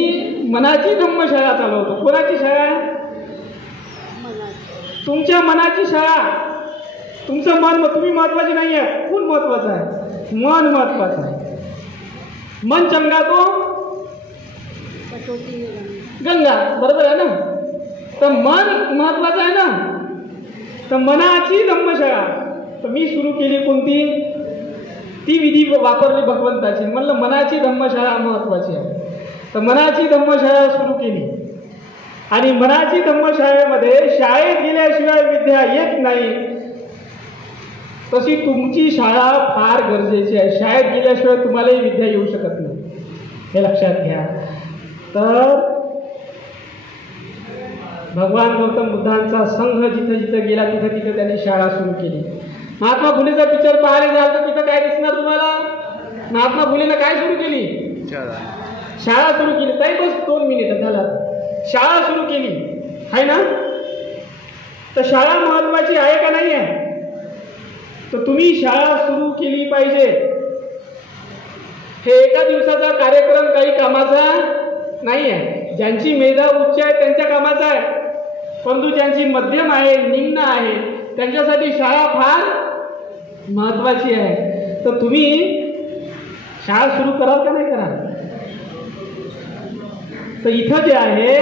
मनाची धम्मशाळा चालवतो. कोणाची शाळा? तुमच्या मनाची शाळा. तुमचं मन, तुम्ही महत्वाचे नाही आहे, कोण महत्वाचं आहे? मन महत्वाचं आहे. मन चंगा तो गंगा, बरोबर आहे ना? तर मन महत्वाचं आहे ना. तर मनाची धम्मशाळा तर मी सुरू केली. कोणती? ती विधी वापरली भगवंताची. म्हणलं मनाची धम्मशाळा महत्वाची आहे, तर मनाची धम्मशाळा सुरू केली. आणि मनाची धम्मशाळेमध्ये शाळेत गेल्याशिवाय विद्या येत नाही, तशी तुमची शाळा फार गरजेची आहे. शाळेत गेल्याशिवाय तुम्हालाही विद्या येऊ शकत नाही, हे लक्षात घ्या. तर भगवान गौतम बुद्धांचा संघ जिथं जिथं गेला तिथं तिथं त्यांनी शाळा सुरू केली. महात्मा फुलेचा पिक्चर पाहायला जाल तर तिथं काय दिसणार तुम्हाला? महात्मा फुलेनं काय सुरू केली? शाळा सुरू केली. ताई बस 2 मिनिटं झाला. शाळा सुरू केली आहे ना. तर शाळा महत्वाची आहे का नाही आहे? तर तुम्ही शाळा सुरू केली पाहिजे. हे एका दिवसाचा कार्यक्रम काही कामाचा नाही आहे. ज्यांची मेधा उच्च आहे त्यांच्या कामाचा आहे, परंतु ज्यांची मध्यम आहे, निम्न आहे, त्यांच्यासाठी शाळा फार महत्वाची आहे. तर तुम्ही शाळा सुरू कराल का नाही कराल? तर इथं जे आहे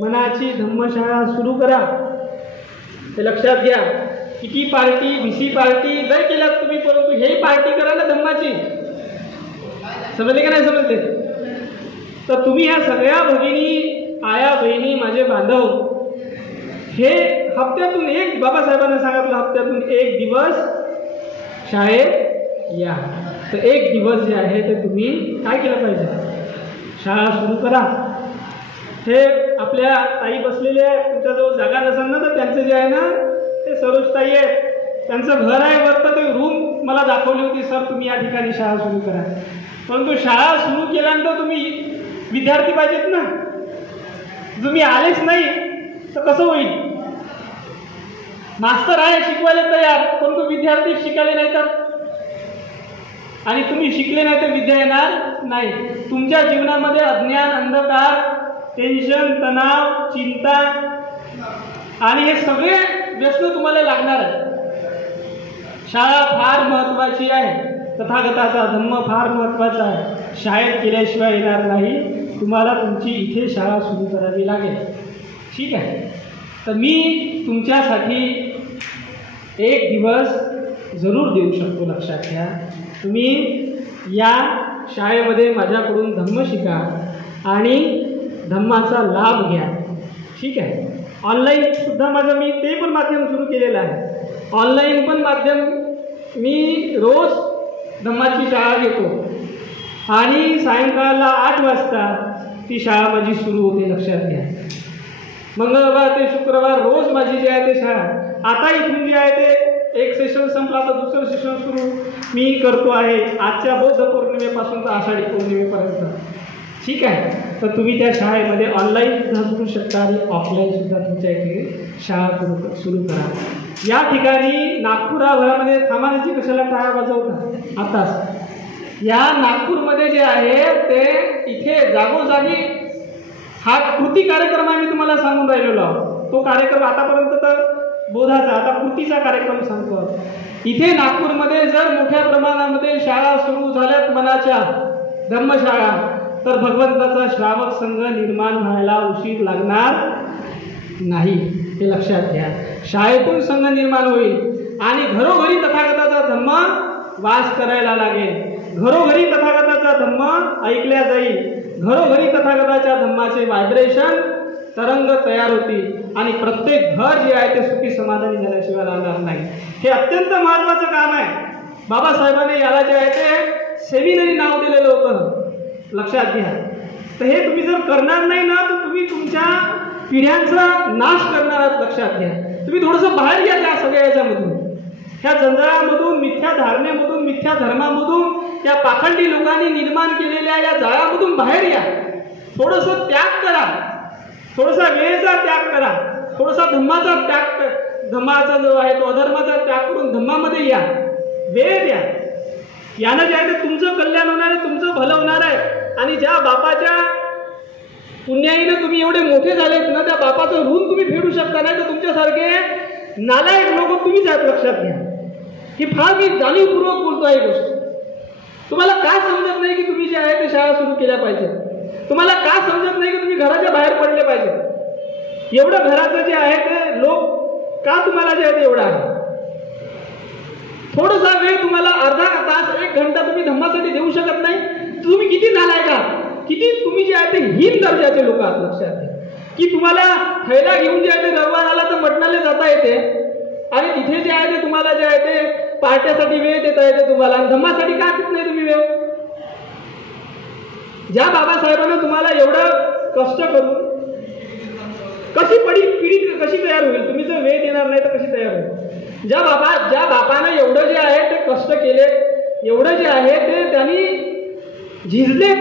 मनाची धम्मशाळा सुरू करा. ते लक्षात घ्या. किती पार्टी, VC पार्टी जर केल्यात तुम्ही, परंतु हे पार्टी करा ना धम्माची. समजले का नाही समजले? तर तुम्ही ह्या सगळ्या भगिनी, आया बहिणी, माझे बांधव, हे हप्त्यातून एक, बाबासाहेबांना सांगितलं हप्त्यातून 1 दिवस शाळेत या. तर 1 दिवस जे आहे ते तुम्ही काय केलं पाहिजे? शाळा सुरू करा. हे आपल्या ताई बसलेले आहेत, तुमच्याजवळ जागा नसेल ना तर त्यांचं जे आहे ना ते सरोजताई आहेत, त्यांचं घर आहे वरतं, ते रूम मला दाखवली होती. सर तुम्ही या ठिकाणी शाळा सुरू करा. परंतु शाळा सुरू केल्यानंतर तुम्ही विद्यार्थी पाहिजेत ना. तुम्ही आलेच नाही तर कसं होईल? मास्तर आहे शिकवायला तयार, परंतु विद्यार्थी शिकायला नाही तर, आणि तुम्ही शिकले नाही तर विद्या येणार नाही. तुमच्या जीवनामध्ये अज्ञान, अंधकार, टेन्शन, तणाव, चिंता आणि हे सगळे व्यसन तुम्हाला लागणार आहे. शाळा फार महत्वाची आहे. तथागताचा धम्म फार महत्वाचा आहे. शाळेत केल्याशिवाय येणार नाही. तुम्हाला तुमची इथे शाळा सुरू करावी लागेल. ठीक आहे. तर मी तुमच्यासाठी 1 दिवस जरूर देऊ शकतो. लक्षात घ्या. तुम्ही या शाळेमध्ये माझ्याकडून धम्म शिका आणि धम्माचा लाभ घ्या. ठीक आहे. ऑनलाईन सुद्धा माझं मी ते पण माध्यम सुरू केलेलं आहे. ऑनलाईन पण माध्यम मी रोज धम्माची शाळा घेतो आणि सायंकाळला 8 वाजता ती शाळा माझी सुरू होते. लक्षात घ्या. मंगळवार ते शुक्रवार रोज माझी जी आहे ते शाळा. आता इथून जे आहे ते एक सेशन संपला तर दुसरं सेशन सुरू मी करतो आहे. आजच्या बौद्ध पौर्णिमेपासून तर आषाढी पौर्णिमेपर्यंत. ठीक आहे. तर तुम्ही त्या शाळेमध्ये ऑनलाईन सुद्धा करू शकता आणि ऑफलाईन सुद्धा तुमच्या इथे शाळा सुरू करा. या ठिकाणी नागपुराभरामध्ये थांबाण्याची कशाला टाळ्या वाजवता आताच. या नागपूरमध्ये जे आहे ते इथे जागोजागी हा कृती कार्यक्रम आहे, मी तुम्हाला सांगून राहिलेलो आहोत. तो कार्यक्रम आतापर्यंत तर बोधाचा, आता कृतीचा कार्यक्रम सांगतो. इथे नागपूरमध्ये जर मोठ्या प्रमाणामध्ये शाळा सुरू झाल्यात मनाच्या धर्मशाळा, तर भगवंताचा श्रावक संघ निर्माण व्हायला उशीर लागणार नाही, हे लक्षात घ्या. शाळेतून संघ निर्माण होईल आणि घरोघरी तथागताचा धम्म वास करायला लागेल. घरोघरी तथागताचा धम्म ऐकल्या जाईल. घरोघरी तथागताच्या धम्माचे व्हायब्रेशन तरंग तयार होतील आणि प्रत्येक घर जे आहे ते सुखी समाधानी झाल्याशिवाय राहणार नाही. हे अत्यंत महत्त्वाचं काम आहे. बाबासाहेबांनी याला जे आहे ते सेमिनरी नाव दिलेलं होतं, लक्षात घ्या. तर हे तुम्ही जर करणार नाही ना, तर तुम्ही तुमच्या पिढ्यांचा नाश करणार आहात, लक्षात घ्या. तुम्ही थोडंसं बाहेर घ्या त्या सगळ्या याच्यामधून, ह्या जंजाळामधून, मिथ्या धारणेमधून, मिथ्या धर्मामधून, या पाखंडी लोकांनी निर्माण केलेल्या या जाळ्यामधून बाहेर या. थोडंसं त्याग करा, थोडासा वेळेचा त्याग करा, थोडासा धम्माचा त्याग, धम्माचा जो आहे तो अधर्माचा त्याग करून धम्मामध्ये या, वेळ द्या. यानं जे आहे ते तुमचं कल्याण होणार आहे, तुमचं भलं होणार आहे. आणि ज्या बापाच्या पुण्याईनं तुम्ही एवढे मोठे झालेत ना, त्या बापाचं ऋण तुम्ही फेडू शकता नाही, तर तुमच्यासारखे नालायक लोक तुम्हीच आहेत, लक्षात घ्या. ही फार मी जाणीवपूर्वक बोलतो आहे गोष्ट. तुम्हाला का समजत नाही की तुम्ही जे आहे ते शाळा सुरू केल्या पाहिजे? तुम्हाला का समजत नाही की तुम्ही घराच्या बाहेर पडले पाहिजे? एवढं घराचं जे आहे ते लोक का तुम्हाला जे आहे ते एवढं आहे? थोडासा वेळ तुम्हाला अर्धा तास, 1 घंटा तुम्ही धम्मासाठी देऊ शकत नाही? तुम्ही किती नालायक आहात, किती तुम्ही जे आहे ते हीन दर्जाचे लोक आहात, लक्षात घ्या. की तुम्हाला थैला घेऊन जे आहे ते रविवार आला तर मटणाला जाता येते आणि तिथे जे आहे ते तुम्हाला जे आहे ते पार्ट्यासाठी वेळ देता येते तुम्हाला, धम्मासाठी का देत नाही तुम्ही वेळ? ज्या बाबासाहेबांना तुम्हाला एवढं कष्ट करून कशी पिढी कशी तयार होईल? तुम्ही जर वेळ देणार नाही तर कशी तयार होईल? ज्या बापानं एवढं जे आहे ते कष्ट केले, एवढं जे आहे ते त्यांनी झिजले,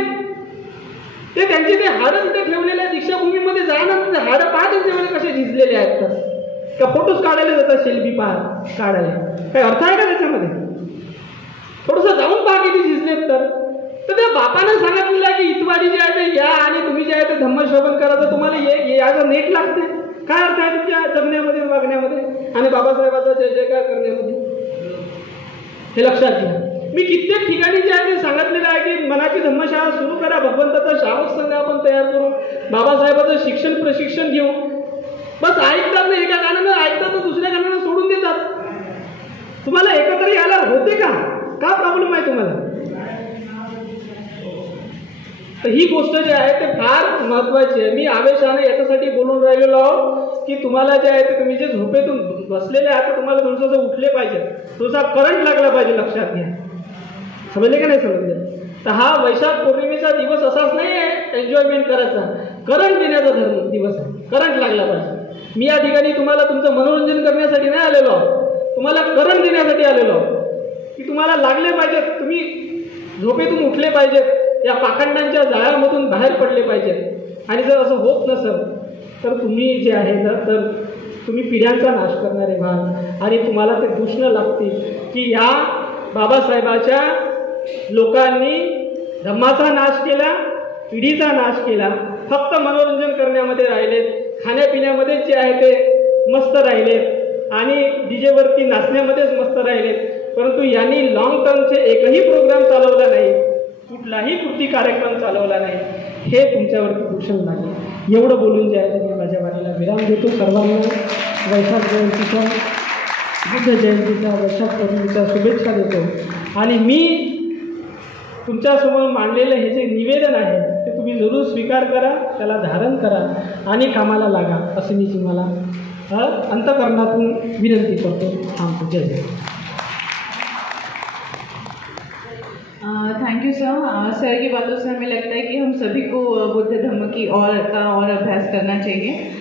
ते त्यांचे ते हाडं तिथे ठेवलेले आहेत दीक्षाभूमीमध्ये. जाणार ते हाडं पाहा त्यांचे वेळे कसे झिजलेले आहेत. तर का फोटोज काढायला जातात, सेल्फी काढायला काही अर्थ आहे का त्याच्यामध्ये? थोडंसं जाऊन पहा किती झिजलेत. तर त्या बापानं सांगितलेलं की इतवारी जे आहे ते या आणि तुम्ही जे आहे ते धम्मश्रवण करा, तर तुम्हाला याचं नेट लागते. काय अर्थ आहे तुमच्या जगण्यामध्ये, वागण्यामध्ये आणि बाबासाहेबांचा जय जयकार करण्यामध्ये? हे लक्षात घ्या. मी कित्येक ठिकाणी जे आहे ते सांगितलेलं आहे की मनाची धम्मशाळा सुरू करा, भगवंताचा श्रावक संघ आपण तयार करू, बाबासाहेबांचं शिक्षण प्रशिक्षण घेऊ. बस ऐकतात ना, एका गाण्यानं ऐकतात तर दुसऱ्या गाण्यानं सोडून देतात. तुम्हाला एकत्र यायला होते का प्रॉब्लेम आहे तुम्हाला? तर ही गोष्ट जी आहे ते फार महत्त्वाची आहे. मी आवेशाने याच्यासाठी बोलून राहिलेलो आहोत की तुम्हाला जे आहे ते तुम्ही जे झोपेतून बसलेले आहात तुम्हाला थोडंसं उठले पाहिजे, थोडासा करंट लागला पाहिजे, लक्षात घ्या. समजले का नाही समजले? तर हा वैशाख पौर्णिमेचा दिवस असाच नाही आहे एन्जॉयमेंट करायचा, करंट देण्याचा दिवस आहे. करंट लागला पाहिजे. मी या ठिकाणी तुम्हाला तुमचं मनोरंजन करण्यासाठी नाही आलेलो आहोत, तुम्हाला करंट देण्यासाठी आलेलो आहोत की तुम्हाला लागले पाहिजेत, तुम्ही झोपेतून उठले पाहिजेत, या पाखंडांच्या जाळ्यामधून बाहेर पडले पाहिजेत. आणि जर असं होत नसेल तर तुम्ही जे आहे ना, तर तुम्ही पिढ्यांचा नाश करणारे व्हाल आणि तुम्हाला ते दूषणं लागतील की या बाबासाहेबाच्या लोकांनी धम्माचा नाश केला, पिढीचा नाश केला, फक्त मनोरंजन करण्यामध्ये राहिलेत, खाण्यापिण्यामध्ये जे आहे ते मस्त राहिलेत आणि डीजेवरती नाचण्यामध्येच मस्त राहिलेत. परंतु यांनी लॉंग टर्मचे एकही प्रोग्राम चालवला नाही, कुठलाही कृती कार्यक्रम चालवला नाही. हे तुमच्यावरती दूषण नाही. एवढं बोलून जे आहे ते मी माझ्या वाणीला विराम देतो. सर्वांना वैशाख जयंतीच्या, बुद्ध जयंतीच्या, वैशाख पौर्णिमेच्या शुभेच्छा देतो. आणि मी तुमच्यासमोर मांडलेलं हे जे निवेदन आहे ते तुम्ही जरूर स्वीकार करा, त्याला धारण करा आणि कामाला लागा, असं मी तुम्हाला अंतःकरणातून विनंती करतो. थांबतो. जय जय. Thank you sir. सर की बातों से हमें लगता है कि हम सभी को बुद्ध धम्म की और अभ्यास करना चाहिए.